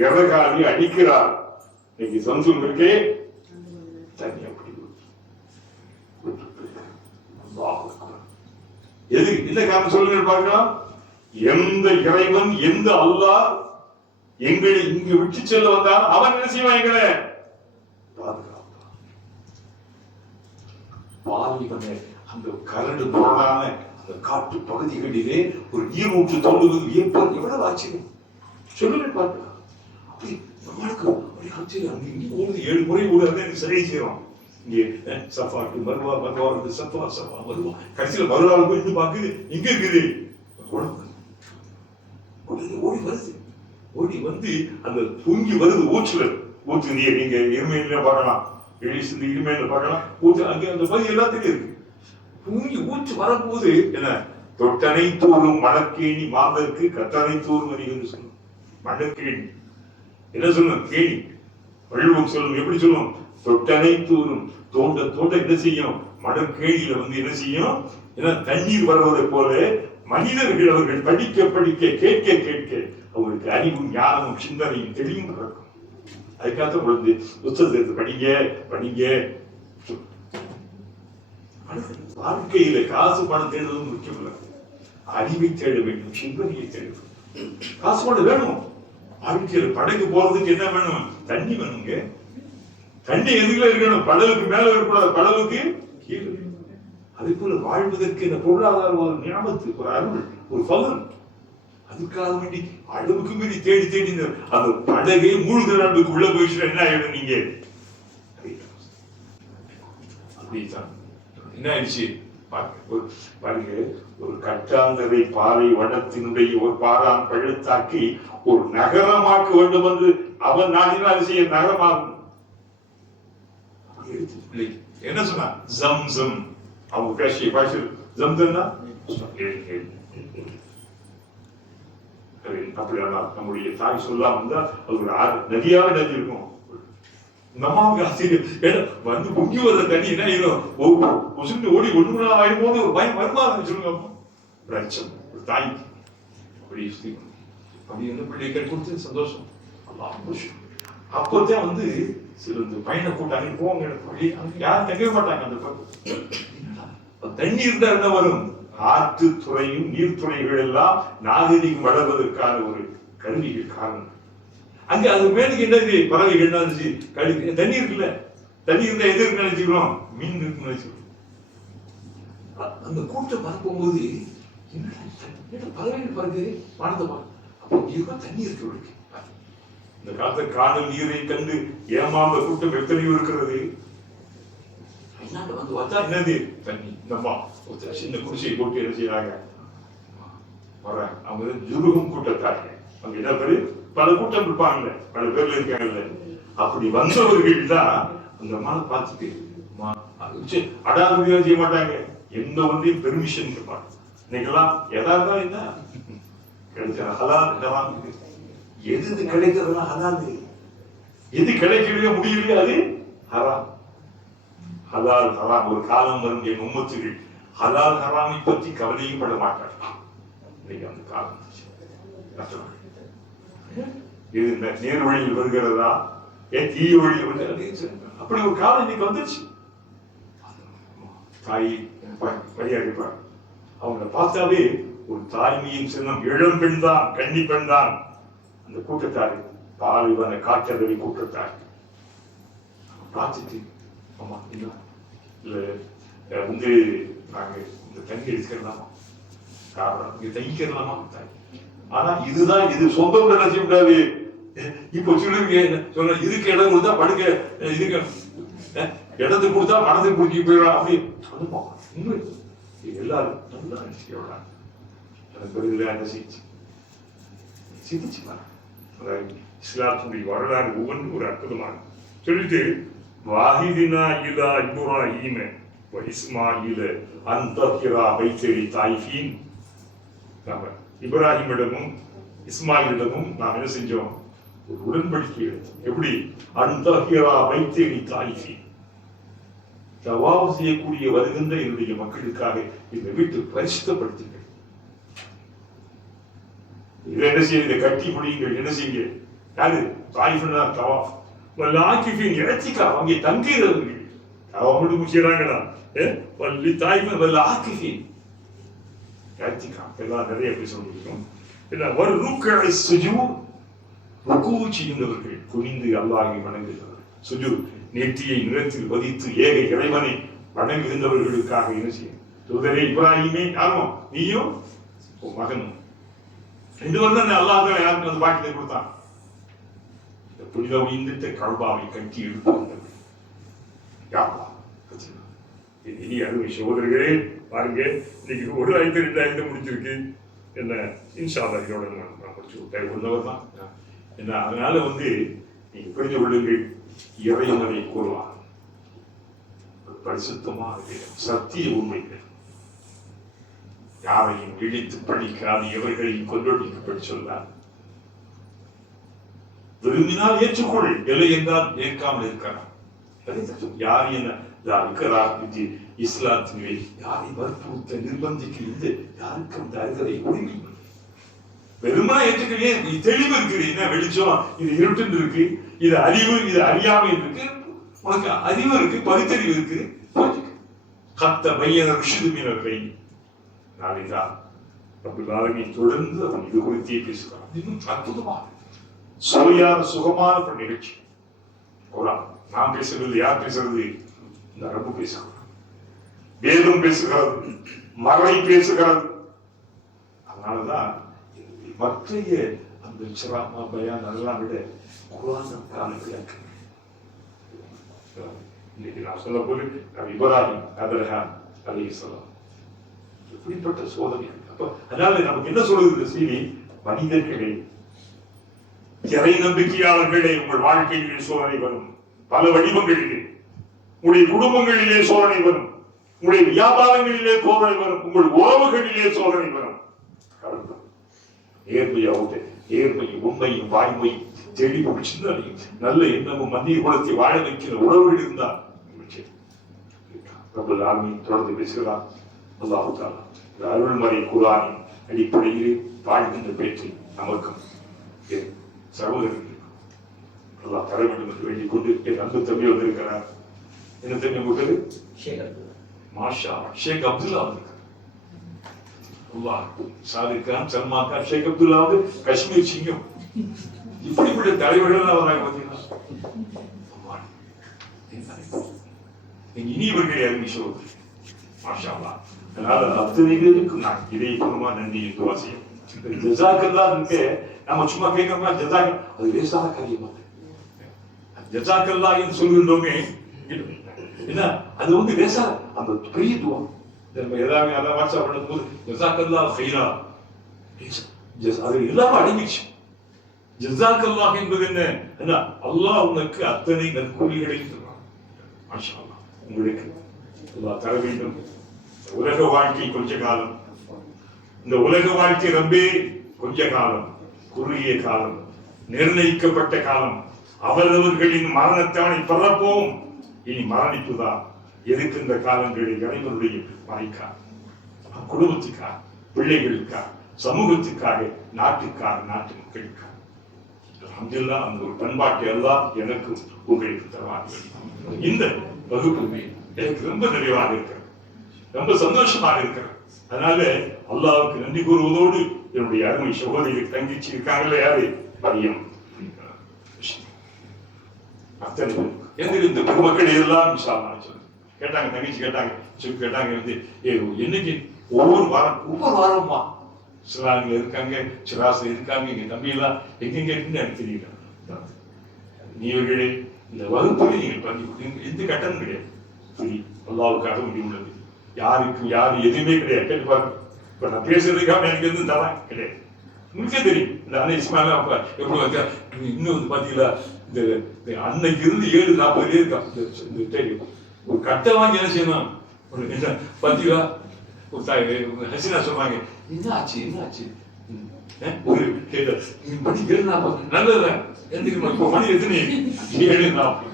எவகாலி அடிக்கிறார் இன்னைக்கு சம்சம் இருக்கே தண்ணி அப்படி எது என்ன காரணம் சொல்லுங்க பார்க்கலாம் எந்த இறைவன் எந்த அல்லாஹ் எங்களை இங்கு விட்டு செல்ல வந்தான் அவன் என்ன செய்வான் எங்களை பாதுகாப்பான் பாலிவனே அந்த கரடு முரடான அந்த காட்டு பகுதிகளிலே ஒரு நீரூற்று தோன்றுவது வியப்பது எவ்வளவு ஆச்சரியம் சொல்லுங்க பார்க்கலாம் அப்படி நம்மளுக்கு அப்படி ஆச்சரியம் அங்க இங்க ஓடுது 7 முறை ஓடுறது எனக்கு சரியை செய்யறோம் இங்கே சஃபாட்டு மருவா மருவா சஃபா சஃபா மருவா கடைசியில மருவாவை போய் இன்னும் பாக்குது எங்க இருக்குது ஓடி வருது ஓடி வந்து அந்த பொங்கி வருது ஊற்று நீர் நீங்க இருமையில பார்க்கலாம் எழுதி இருமையில பார்க்கலாம் ஊற்று அங்க அந்த பகுதி எல்லாத்துக்கும் இருக்கு பொங்கி ஊற்று வரப்போது என்ன தொட்டனை தூரும் மணக்கேணி மாதற்கு கத்தனை தூரும் என்று சொல்லும் மணக்கேணி என்ன சொல்லணும் கேணி வள்ளுவம் சொல்லும் எப்படி சொல்லும் தொட்டனை தூரும் தோண்ட தோண்ட என்ன செய்யும் மணக்கேணியில வந்து என்ன செய்யும் ஏன்னா தண்ணீர் வருவதை போல மனிதர்கள் அவர்கள் படிக்க படிக்க கேட்க கேட்க அவங்களுக்கு அறிவும் ஞானமும் சிந்தனையும் தெளிவும் பிறக்கும் அதுக்காக பொழுது புத்தகத்தை படிங்க வாழ்க்கையில காசு பணம் தேடுவதும் முக்கியம் இல்லை அறிவை தேட வேண்டும் சிந்தனையை தேட வேண்டும் காசு பணம் வேணும் வாழ்க்கையில படகு போறதுக்கு என்ன வேணும் தண்ணி வேணுங்க தண்ணி எதுக்குள்ள இருக்கணும் படகுக்கு மேல இருக்கக்கூடாது படகுக்கு கீழே அதே போல வாழ்வதற்கு இந்த பொருளாதாரம் ஒரு ஞாபகத்து ஒரு அருள் ஒரு பலன் அதுக்காக வேண்டி அளவுக்கு மீறி தேடி தேடி அந்த படகை மூழ்கிற அளவுக்கு உள்ள போயிடுச்சுன்னா என்ன ஆயிடும் நீங்க அப்படித்தான் என்ன ஆயிடுச்சு பாருங்க ஒரு கட்டாந்தரை பாறை வனத்தினுடைய ஒரு பாரான் பழுத்தாக்கி ஒரு நகரமாக்க வேண்டும் என்று அவன் நாடினால் செய்ய நகரமாகும் என்ன சொன்னா ஜம் ஜம் அவங்க பேசிய பாஷை ஜம்தன்னா அப்படியானா நம்முடைய தாய் சொல்லாம இருந்தா அது ஒரு நதியாக நதி இருக்கும். இந்த அம்மாவுக்கு ஆச்சரியம், வந்து பொங்கி வர தண்ணி என்ன ஆயிரும், ஓடி ஒண்ணு ஆயிடும் போது ஒரு பயம் வருமானம் சொல்லுங்க. ஒரு அச்சம் ஒரு தாய்க்கு. அப்படி அப்படி என்ன பிள்ளை கை கொடுத்து சந்தோஷம். அப்போதான் வந்து சில இந்த பையனை கூட்டாங்க போவாங்க, அங்க யாரும் தங்கவே மாட்டாங்க. அந்த தண்ணி இருந்தா என்ன வரும், ஆற்று துறையும் நீர்த்துறைகள் எல்லாம் நாகரிகம் வளர்வதற்கான ஒரு கருவிகள் காரணம். அங்க அது மேலுக்கு என்னது, பறவைகள் இருந்துச்சு, தண்ணி இருக்குல்ல, தண்ணி இருந்தா எது இருக்குன்னு நினைச்சுக்கிறோம், மீன் இருக்குன்னு நினைச்சுக்கிறோம். அந்த கூட்டம் பறக்கும்போது பறவைகள் பறக்கு வானதமா, அப்போ இங்க தண்ணி இருக்கு. இந்த காலத்துல காதல் நீரை கண்டு ஏமாந்த கூட்டம் எத்தனையோ இருக்கிறது. வந்து பார்த்தா என்னது தண்ணி. இந்தம்மா சின்ன குடிசையை போட்டு என்ன செய்யறாங்க, அவங்க ஜுருகும் கூட்டத்தாங்க. அவங்க என்ன பேரு, பல கூட்டம் இருப்பாங்கல்ல, பல பேர்ல இருக்காங்கல்ல. அப்படி வந்தவர்கள் தான் அந்த அம்மா பார்த்துட்டு அடாதுரியா செய்ய மாட்டாங்க, எந்த ஒன்றையும் பெர்மிஷன் இருப்பாங்க. இன்னைக்கெல்லாம் எதாவது என்ன கிடைச்சா ஹலால், எது கிடைக்கிறதுலாம் ஹலால், எது கிடைக்கவே முடியலையோ அது ஹராம். ஹலால் ஹராம் ஒரு காலம் வரும் என் உம்மத்துகள் ஹலால் ஹராமை பற்றி கவலையும் பட மாட்டார்கள். இன்னைக்கு அந்த காலம் இது நேர் வழியில் வருகிறதா, ஏன் தீய வழியில் வருகிறது, அப்படி ஒரு காலம் இன்னைக்கு வந்துருச்சு. தாய் வழியாடிப்பார், அவங்களை பார்த்தாவே ஒரு தாய்மையின் சின்னம், இளம் பெண் தான், கன்னி பெண் தான். அந்த கூட்டத்தாரு பாலிவன காற்றறவை கூட்டத்தார் பார்த்துட்டு, ஆமா இல்ல இல்ல வந்து நாங்க இந்த தங்கி எடுத்துக்கலாமா, காரணம் இங்க தங்கிக்கலாமா. ஆனா இதுதான் இது சொந்தம் என்ன செய்யக்கூடாது. இப்ப சொல்லுவீங்க சொல்ல, இதுக்கு இடம் கொடுத்தா படுக்க, இதுக்கு இடத்துக்கு கொடுத்தா மனதுக்கு பிடிச்சி போயிடலாம். அப்படி உண்மை எல்லாரும் நல்லா நினைச்சுக்கலாம். எனக்கு பிறகு என்ன செஞ்சு சிந்திச்சுக்கலாம். இஸ்லாத்துடைய வரலாறு ஒவ்வொன்றும் ஒரு அற்புதமான சொல்லிட்டு, வாஹிதினா இலா இப்ராஹீம வ இஸ்மாயில அன்தஹிரா பைத்தரி தாயிஃபின். நாம இப்ராஹிமிடமும் இஸ்மாயிலிடமும் நாம் என்ன செஞ்சோம், ஒரு உடன்படிக்கை எடுத்தோம். எப்படி, அன்தஹிரா பைத்தரி தாயிஃபின், தவாஃப் செய்யக்கூடிய வருகின்ற என்னுடைய மக்களுக்காக இந்த வீட்டை பரிசுத்தப்படுத்துங்கள். இதை என்ன செய்யுங்க, கட்டி முடியுங்கள். என்ன செய்யுங்க, யாரு தாயிஃப்னா தவாஃப், வல்லாகிஃபின் இஅ்திகாஃப், அங்கே தங்குகிறவர்கள் தவாஃப் மட்டும் செய்றாங்களா, வல்லி தாயிஃப் வல்லாகிஃபின் இஅ்திகாஃப் எல்லாம் நிறைய பேச முடியும். என்ன ஒரு ருக்உ சுஜூத், ருக்கு செய்யுந்தவர்கள், குனிந்து அல்லாஹ்வை வணங்குகிறவர்கள், சுஜூத் நெற்றியை நிலத்தில் பதித்து ஏக இறைவனை வணங்குகின்றவர்களுக்காக என்ன செய்யும். தூதரே இப்ராஹிமே, யாரும் நீயும் மகனும் ரெண்டு வருடம் அல்லாஹ் யாருக்கு வந்து பாக்கியத்தை கொடுத்தான். புனித உயிர்த்த கல்பாவை கட்டி எடுத்து இனி அருமை சகோதரர்களே, பாருங்க இன்னைக்கு 1,500 முடிச்சிருக்கு. என்ன இன்ஷா அல்லாஹ் இதோட நான் முடிச்சு கொண்டவர் தான். என்ன அதனால வந்து நீங்க புரிந்து கொள்ளுங்கள், இறைவனை கூறுவார் பரிசுத்தமான சத்திய உண்மைகள், யாரையும் இழித்து பழிக்காது, எவர்களையும் கொன்றொழிக்கப்படி சொல்லார். விரும்பினால் ஏற்றுக்கொள், இல்லை என்றால் ஏற்காமல் இருக்கலாம். யார் என்ன இஸ்லாத்திலே யாரை வற்புறுத்த நிர்பந்திக்கிறது, யாருக்கு அந்த அருகதை உரிமை. வெறுமா ஏற்றுக்கலையே, தெளிவு இருக்குது, என்ன வெளிச்சம், இது இருட்டு இருக்கு, இது அறிவு, இது அறியாமை இருக்கு, உனக்கு அறிவு இருக்கு, பகுத்தறிவு இருக்கு, கத்த பையன ருஷிது மீனவை நாளைதான் தொடர்ந்து அவன் இது குறித்தே பேசுகிறான். இன்னும் அற்புதமாக சுவையான சுகமான நிகழ்ச்சி. நாம் பேசுகிறது, யார் பேசுறது, இந்த ரப்பு பேசுகிறது, வேதம் பேசுகிறது, மறை பேசுகிறது. அதனாலதான் மற்றைய அந்த சிராமா பயான் அதெல்லாம் விட குர்ஆன் விளக்கு. இன்னைக்கு நான் சொல்ல போது இப்ராஹிம் ஆபிரகாம் அலைஹிஸ்ஸலாம் இப்படிப்பட்ட சோதனைகள். அப்ப அதனால நமக்கு என்ன சொல்லுகிறது செய்தி, மனிதர்களே, இறை நம்பிக்கையாளர்களே, உங்கள் வாழ்க்கையிலே சோதனை வரும், பல வடிவங்களிலே. உங்களுடைய குடும்பங்களிலே சோதனை வரும், உங்களுடைய வியாபாரங்களிலே சோதனை வரும், உங்கள் உறவுகளிலே சோதனை வரும். நேர்மையாவது நேர்மையும் உண்மையும் வாய்மையும் தெளிவும் சிந்தனையும் நல்ல எண்ணமும் மத்திய குலத்தை வாழ வைக்கிற உறவுகள் இருந்தால் தொடர்ந்து பேசுகிறார். அல்லாஹ் தஆலா இந்த அருள்மறை குர்ஆனின் அடிப்படையில் வாழ்கின்ற பேச்சை நமக்கும் என் சகோதரர்களுக்கும் அல்லாஹ் தர வேண்டும் என்று வேண்டிக் கொண்டு என் அன்பு தம்பி வந்திருக்கிறார். என்ன தம்பி உங்களுக்கு? மாஷா ஷேக் அப்துல்லா வந்திருக்கிறார். சாதிக் கான், சல்மான் கான், ஷேக் அப்துல்லா வந்து காஷ்மீர் சிங்கம். இப்படிப்பட்ட தலைவர்கள் வராங்க பார்த்தீங்களா? இனியவர்களை அறிவிச்சோம். மாஷா அல்லாஹ். அதனால அத்தனை பேருக்கும் நான் இதயபூர்வமா நன்றி என்று வாசியம். ஜஸாக்கல்லாஹ் இருக்கு, நம்ம சும்மா கேட்கறோமா ஜஸாக், அது லேசான காரியமா? ஜஸாக்கல்லாஹ் என்று சொல்கின்றோமே என்ன, அது வந்து லேசா அந்த பெரிய துவா. நம்ம எல்லாமே அதான் வாட்ஸ்அப் பண்ணும்போது ஜஸாக்கல்லாஹ் ஹைரா, அது எல்லாமே அடங்கிச்சு. ஜஸாக்கல்லாஹ் என்பது என்ன? அல்லாஹ் உனக்கு அத்தனை நற்கூலிகளை தருவான். மாஷா அல்லாஹ். உங்களுக்கு அல்லாஹ் தர வேண்டும். உலக வாழ்க்கை கொஞ்ச காலம், இந்த உலக வாழ்க்கை ரப்பே கொஞ்ச காலம், குறுகிய காலம், நிர்ணயிக்கப்பட்ட காலம். அவரவர்களின் மரணத்தானை பரப்போம், இனி மரணிப்புதான். எதுக்கு இந்த காலங்களில் இறைவனுடைய மறைக்காக, குடும்பத்துக்காக, பிள்ளைகளுக்காக, சமூகத்துக்காக, நாட்டுக்காக, நாட்டு மக்களுக்காக. அல்ஹம்துலில்லாஹ் அந்த ஒரு பண்பாட்டை எல்லாம் எனக்கு உங்களுக்கு தருவார்கள். இந்த வகுப்பு எனக்கு ரொம்ப நிறைவாக இருக்கிறது, ரொம்ப சந்தோஷமாக இருக்கிறது. அதனால அல்லாஹ்வுக்கு நன்றி கூறுவதோடு என்னுடைய அருமை சகோதரி தங்கிச்சு இருக்காங்களே, யாரு? மரியம். அத்தனை இந்த பெருமக்கள் எல்லாம் கேட்டாங்க, தங்கச்சி கேட்டாங்க, சொல்லி கேட்டாங்க வந்து என்னைக்கு ஒவ்வொரு வாரமா சிலாங்க இருக்காங்க, சிராசில் இருக்காங்க, எங்க தம்பி எல்லாம் எங்கெங்க இருக்குன்னு எனக்கு தெரியல. நீங்களே இந்த வகுப்பில் நீங்கள் பங்கு எந்த கட்டணம் கிடையாது, அல்லாஹ்வுக்காக முடிவுள்ளது. யாருக்கும் யாரு எதுவுமே கிடையாது. கேட்டு பாருங்க, இப்ப நான் பேசுறதுக்காக எனக்கு எதுவும் தரேன் கிடையாது. உங்களுக்கே தெரியும் இந்த அண்ணன் இஸ்மாயிலா அப்ப எப்படி வச்சா. இன்னும் வந்து பாத்தீங்களா, இந்த அன்னைக்கு இருந்து 7:40 இருக்கா ஒரு கட்டை வாங்கி என்ன செய்யணும் பாத்தீங்களா. ஒரு ஹசீனா சொல்றாங்க, என்ன ஆச்சு என்ன ஆச்சு ஒரு கேட்ட மணி 7:40 நல்லதுதான். எந்திரிக்கணும். இப்போ மணி எத்தனை? 7:40.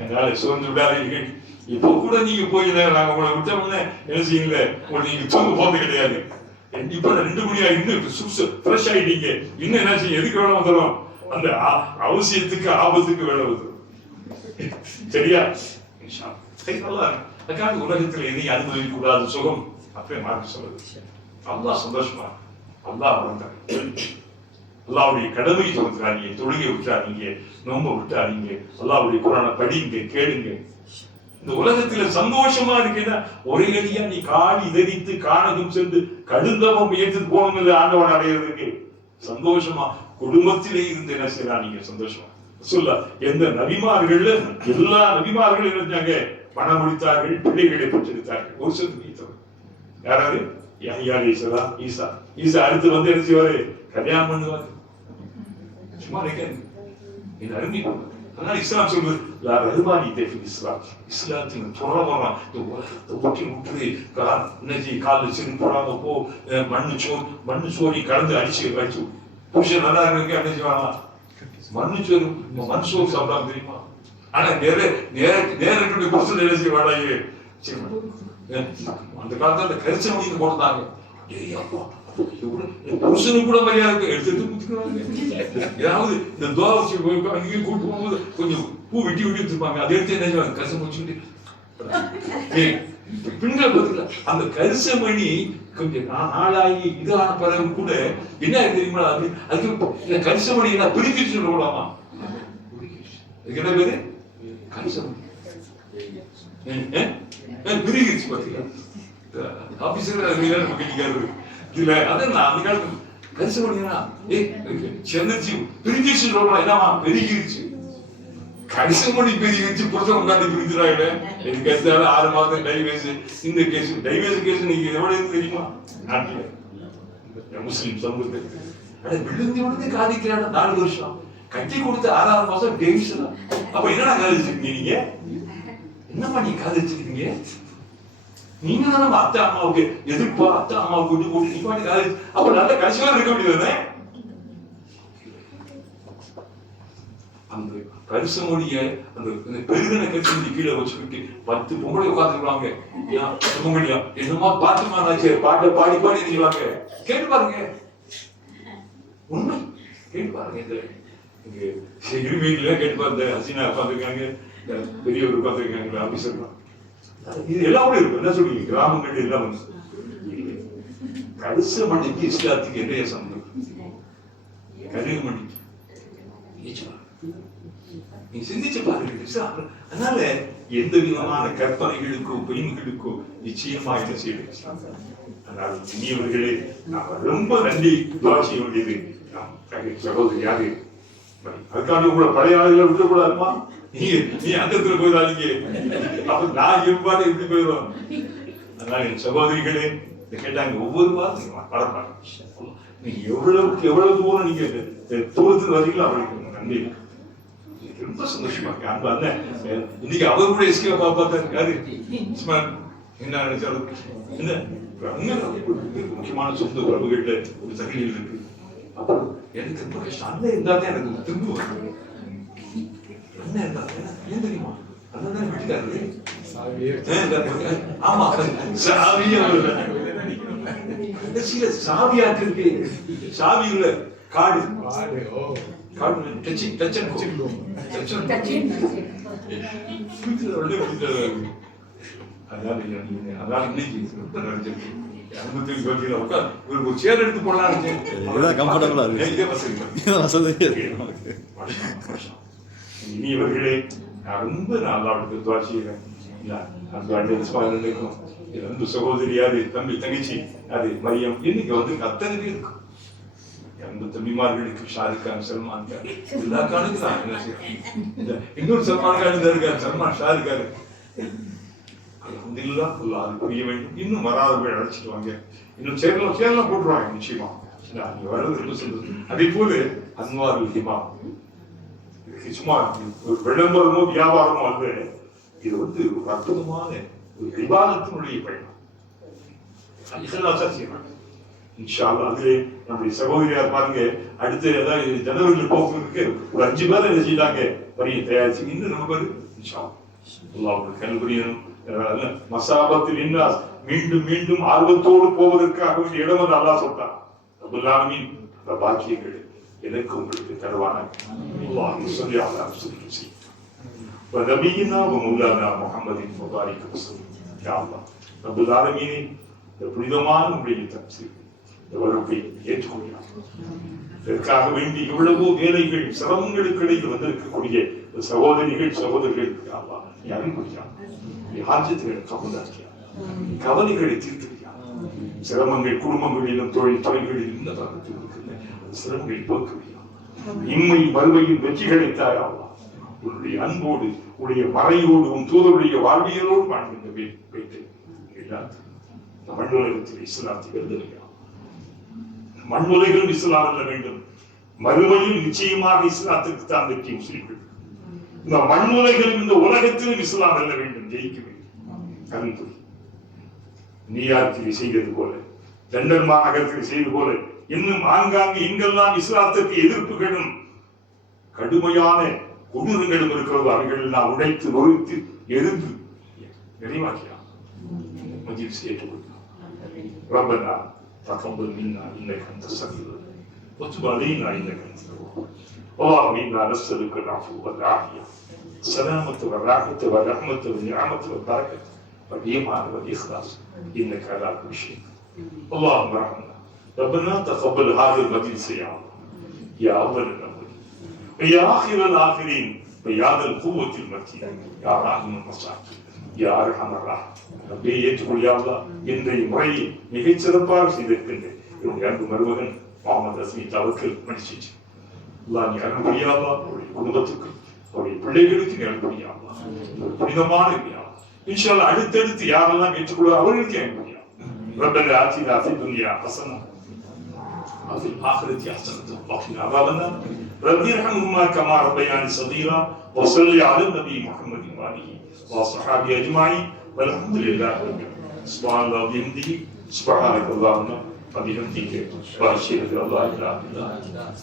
அதனால சோர்ந்து விடாதீர்கள். இப்போ கூட நீங்க போய் நாங்க உங்களை விட்டோம்னு என்ன செய்யுங்களே, உங்களை நீங்க தூங்க போறது கிடையாது. இப்ப 2 மணியா இன்னும் ஃப்ரெஷ் ஆயிட்டீங்க. இன்னும் என்ன செய்யும், எதுக்கு வேலை வந்துடும்? அந்த அவசியத்துக்கு ஆபத்துக்கு வேலை வந்துடும். சரியா? அதுக்காக உலகத்தில் எதையும் அனுபவிக்க கூடாது சுகம் அப்படியே மாற்றி சொல்றது. அல்லாஹ் சந்தோஷமா, அல்லாஹ் அல்லாஹ்வுடைய கடமையை சொல்றாங்க. தொழுகை விட்டுறாதீங்க, நோம்ப விட்டுறாதீங்க, அல்லாஹ்வுடைய குர்ஆனை படிங்க, கேளுங்க. இந்த உலகத்துல சந்தோஷமா இருக்குன்னா ஒரே அடியா நீ காடி இதறித்து காணகம் சென்று கடுந்தவம் முயற்சி போகணும் ஆண்டவன் அடையிறதுக்கு. சந்தோஷமா குடும்பத்திலே இருந்து என்ன செய்யலாம் நீங்க சந்தோஷமா சொல்ல. எந்த நபிமார்கள், எல்லா நபிமார்களும் இருந்தாங்க, பணம் முடித்தார்கள், பிள்ளைகளை பெற்றெடுத்தார்கள். ஒரு சில யாராவது யஹ்யா அலைஹிஸ்ஸலாம், ஈசா அடுத்து வந்து என்ன செய்வாரு? கல்யாணம் பண்ணுவாரு. சும்மா இது அருமை. அதனால இஸ்லாம் சொல்றது இஸ்லாம், இஸ்லாத்தின் துறவரம். ஒட்டி விட்டுரு, காலில் செருப்பு போடாம போ, மண்ணு சோறி கலந்து அடிச்சு புருஷன் நல்லா இருக்கு என்ன செய்வாங்க? மண் சோறு சாப்பிடாம தெரியுமா? ஆனா நேரத்துடைய புருஷன் என்ன செய்வாங்க? அந்த காலத்துல அந்த கரிசல் முடிந்து போட்டாங்க. புருஷனுக்கு கூட மரியாதை எடுத்து குத்துக்கிறாங்க. ஏதாவது இந்த துவாரட்சி அங்கேயும் கூட்டு போகும்போது கொஞ்சம் பூ வெட்டி வச்சிருப்பாங்க, அதை எடுத்து என்ன செய்வாங்க? கரிசம் முடிச்சுக்கிட்டு பெண்கள் பத்தில அந்த கரிசமணி கொஞ்சம் நாளாகி இதான பிறகு கூட என்ன தெரியுமா, அதுக்கு கரிசமணி என்ன பிரிக்கிட்டு சொல்லலாமா? என்ன பேரு? கரிசமணி பிரிக்கிச்சு பாத்தீங்களா? ஆபீசர் நம்ம கட்டிக்காரு இல்ல. அதான் அந்த காலத்து கரிசமணினா சென்னச்சி பிரிக்கிச்சு சொல்லலாம். என்னமா பெருகிருச்சு, கரிசமணி பெருகிருச்சு, புருஷன் உட்காந்து பிரிஞ்சுறாங்க. எனக்கு எடுத்தாலும் 6 மாதம் டைவேஸ். இந்த கேஸ் டைவேஸ் கேஸ் நீங்க எவ்வளவு தெரியுமா? நாட்டில் முஸ்லிம் சமூகத்துக்கு விழுந்து காதிக்கிறாங்க. 4 வருஷம் கட்டி கொடுத்து 6ஆவது மாசம் டெய்ஸ். அப்ப என்னடா காதலிச்சிருக்கீங்க நீங்க? என்னமா நீ காதலிச்சிருக்கீங்க? நீங்க தான் நம்ம அத்தை அம்மாவுக்கு எதிர்ப்பா அத்தை அம்மாவுக்கு விட்டு போட்டு நீ பாட்டு அப்ப நல்ல கடைசியா இருக்க முடியாது. அந்த கரிசனுடைய அந்த பெருகின கரிசனுடைய கீழே வச்சுக்கிட்டு 10 பொங்கலை உட்காந்துருவாங்க. பொங்கலியா என்னமா பாட்டுமா நாச்சு பாட்டை பாடி பாடி செய்வாங்க. கேட்டு பாருங்க, உண்மை கேட்டு பாருங்க. இங்க இருமையில கேட்டு பாருங்க. ஹசீனா உட்காந்துருக்காங்க, பெரியவர் உட்காந்துருக்காங்க, ஆபீசர்லாம். இது எல்லாமே இருக்கு. என்ன சொல்றீங்க? கிராமங்கள் எல்லாம் கரிச மணிக்கு இஸ்லாத்துக்கு என்ன சம்பந்தம்? கருகு மணிக்கு நீ சிந்திச்சு பாருங்க. அதனால எந்த விதமான கற்பனைகளுக்கும் பெண்களுக்கும் நிச்சயமா என்ன செய்யணும். அதனால இனியவர்களே நாம ரொம்ப நன்றி செய்ய வேண்டியது சகோதரியாக. அதுக்காண்டி உங்களை பழைய ஆளுகளை விட்டுக்கூடாதுமா. நீ அந்தத்துல போயிடாதீங்க, அப்ப நான் எவ்வாறு எப்படி போயிடுவோம். அதனால என் சகோதரிகளே கேட்டாங்க ஒவ்வொரு வாரத்தையும் பரப்பாங்க. நீங்க எவ்வளவுக்கு எவ்வளவு தூரம் நீங்க தூரத்துக்கு வரீங்களோ அவருக்கு நன்றி. ரொம்ப சந்தோஷமா இருக்கு. அன்பு அண்ணன் இன்னைக்கு அவர் கூட எஸ்கே பார்த்தாரு. என்ன நினைச்சாலும் முக்கியமான சொந்த உறவுகள்ல ஒரு தகுதியில் இருக்கு. எனக்கு ரொம்ப கஷ்டம். அண்ணன் இருந்தாதான் எனக்கு திரும்ப வரும். அண்ணன் இருந்தாங்க ஏன் தெரியுமா? அண்ணன் தான் வீட்டுக்காரு. ஆமா சாவியா சாவியாக்கு இருக்கு. சாவி இல்ல காடு ஒரு சேர் எடுத்து போடலாம். இனியவர்களே ரொம்ப நல்லா துவா செய்யறேன். ரெண்டு சகோதரி யாரு தம்பி தங்கச்சி அது மரியம் இன்னைக்கு வந்து அத்தனை பேர் இருக்கும். அந்த தம்பிமார்களுக்கு ஷாருக் கான், சல்மான் கான் எல்லா கானுக்கு தான் என்ன செய்யறேன். இன்னொரு சல்மான் கான் இருக்காரு, சல்மான் ஷாருக் கான். அது புரிய வேண்டும். இன்னும் வராதவர்கள் அழைச்சிட்டு வாங்க. இன்னும் சேர்லாம் போட்டுருவாங்க நிச்சயமா. நீங்க வர்றது ரொம்ப சந்தோஷம். அதே போல அன்வார் ஹிமா சும்மா ஒரு விளம்பரமோ வியாபாரமோ அல்ல. இது வந்து ஒரு அற்புதமான ஒரு விவாதத்தினுடைய பயணம். அதிலே நம்முடைய சகோதரியார் பாருங்க, அடுத்து ஏதாவது ஜனவரியில் போக்குவரத்துக்கு ஒரு 5 பேர் என்ன செய்தாங்க வரியை தயாரிச்சு. இன்னும் நம்ம பேர் கல்புரியனும் மசாபத்தில் என்ன மீண்டும் மீண்டும் ஆர்வத்தோடு போவதற்காக வேண்டிய இடம் வந்து அல்லா சொல்றான். அபுல்லாமின் அந்த பாக்கியங்கள் எனக்கு உங்களுக்கு தருவான. ونبينا ومولانا محمد وبارك وسلم. يا الله رب العالمين இந்த புனிதமான உடைய தப்சீர் எவ்வளவு ஏற்றுக்கொள்கிறார். இதற்காக வேண்டி எவ்வளவோ வேலைகள் சிரமங்களுக்கு இடையில் வந்திருக்கக்கூடிய சகோதரிகள் சகோதரர்கள் நீ அனுப்பிடுகிறார். நீ ஆஜத்துகளை கவர்ந்தாக்கியா, கவலைகளை தீர்த்துவியா. சிரமங்கள் குடும்பங்களிலும் தொழில் துறைகளிலும் இருக்கின்ற சிரமங்களை போக்குவியா. இம்மை மறுமையின் வெற்றிகளை தாயாவா. உன்னுடைய அன்போடு உடைய மறையோடு உன் தூதருடைய வாழ்வியலோடு வாழ்கின்ற வைத்து மண்ணுலகத்தில் இஸ்லாத்தை எழுதுகிறார். மண்ணுலகிலும் இஸ்லாம் அல்ல வேண்டும். மறுமையில் நிச்சயமாக இஸ்லாத்திற்கு தான் வெற்றி. முஸ்லிம்கள் இந்த மண்ணுலகிலும் இந்த உலகத்திலும் இஸ்லாம் அல்ல வேண்டும், ஜெயிக்க வேண்டும். கருத்து நியூயார்க்கில் செய்தது போல, லண்டன் மாநகரத்தில் செய்தது போல இன்னும் ஆங்காங்கு எங்கெல்லாம் இஸ்லாத்திற்கு எதிர்ப்புகளும் கடுமையான கொடூரங்களும் இருக்கிறது அவைகள் எல்லாம் உடைத்து நொறுத்து எரிந்து நிறைவாக்கிறான். மஜ்லிஸ் ஏற்றுக்கொள்கிறான். ربنا تقبل منا انك انت السميع العليم وتب علينا انك انت التواب. اللهم انا نسالك العفو والعافيه السلامه والراحه والرحمه والنعمه والبركه والايمان والاخلاص انك على كل شيء. اللهم ارحمنا. ربنا تقبل هذا المجلس يا الله، يا اول الاولين ويا اخر الاخرين ويا ذا القوه المتين يا راحم المساكين يا ارحم الراحمين. அப்படியே ஏற்றுக்கொள்ளியாவா இன்றைய முறையை மிகச் சிறப்பாக செய்திருக்கின்ற என்னுடைய அன்பு மருமகன் முகமது அஸ்மீத் அவர்கள் மன்னிச்சு நீ அனுப்படியாவா. அவருடைய குடும்பத்துக்கு அவருடைய பிள்ளைகளுக்கு நீ அனுப்படியாவா. புனிதமான இன்ஷா அல்லாஹ் அடுத்தடுத்து யாரெல்லாம் ஏற்றுக்கொள்ள அவர்களுக்கு அனுப்படியா. ரப்பனா ஆத்தினா ஃபித் துன்யா ஹஸனா وفي الآخرة حسنة وقنا عذاب النار. رب ارحمهما كما ربياني صغيرا وصل على النبي محمد وآله وصحبه أجمعين والحمد لله رب العالمين. சுப்ஹானல்லாஹி வ பிஹம்திஹி சுப்ஹானக அல்லாஹும்ம வ பிஹம்திக வ அஷ்ஹது அல்லா இலாஹா இல்லா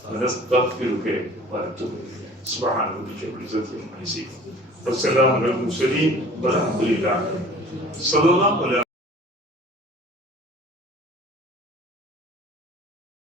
அன்த நஸ்தக்ஃபிருக வ நத்தூபு இலைக். சுப்ஹான ரப்பிக ரப்பில் இஸ்ஸத்தி அம்மா யசிஃபூன் வ ஸலாமுன் அலல் முர்ஸலீன் வல்ஹம்துலில்லாஹி ஸல்லல்லாஹு அலைஹி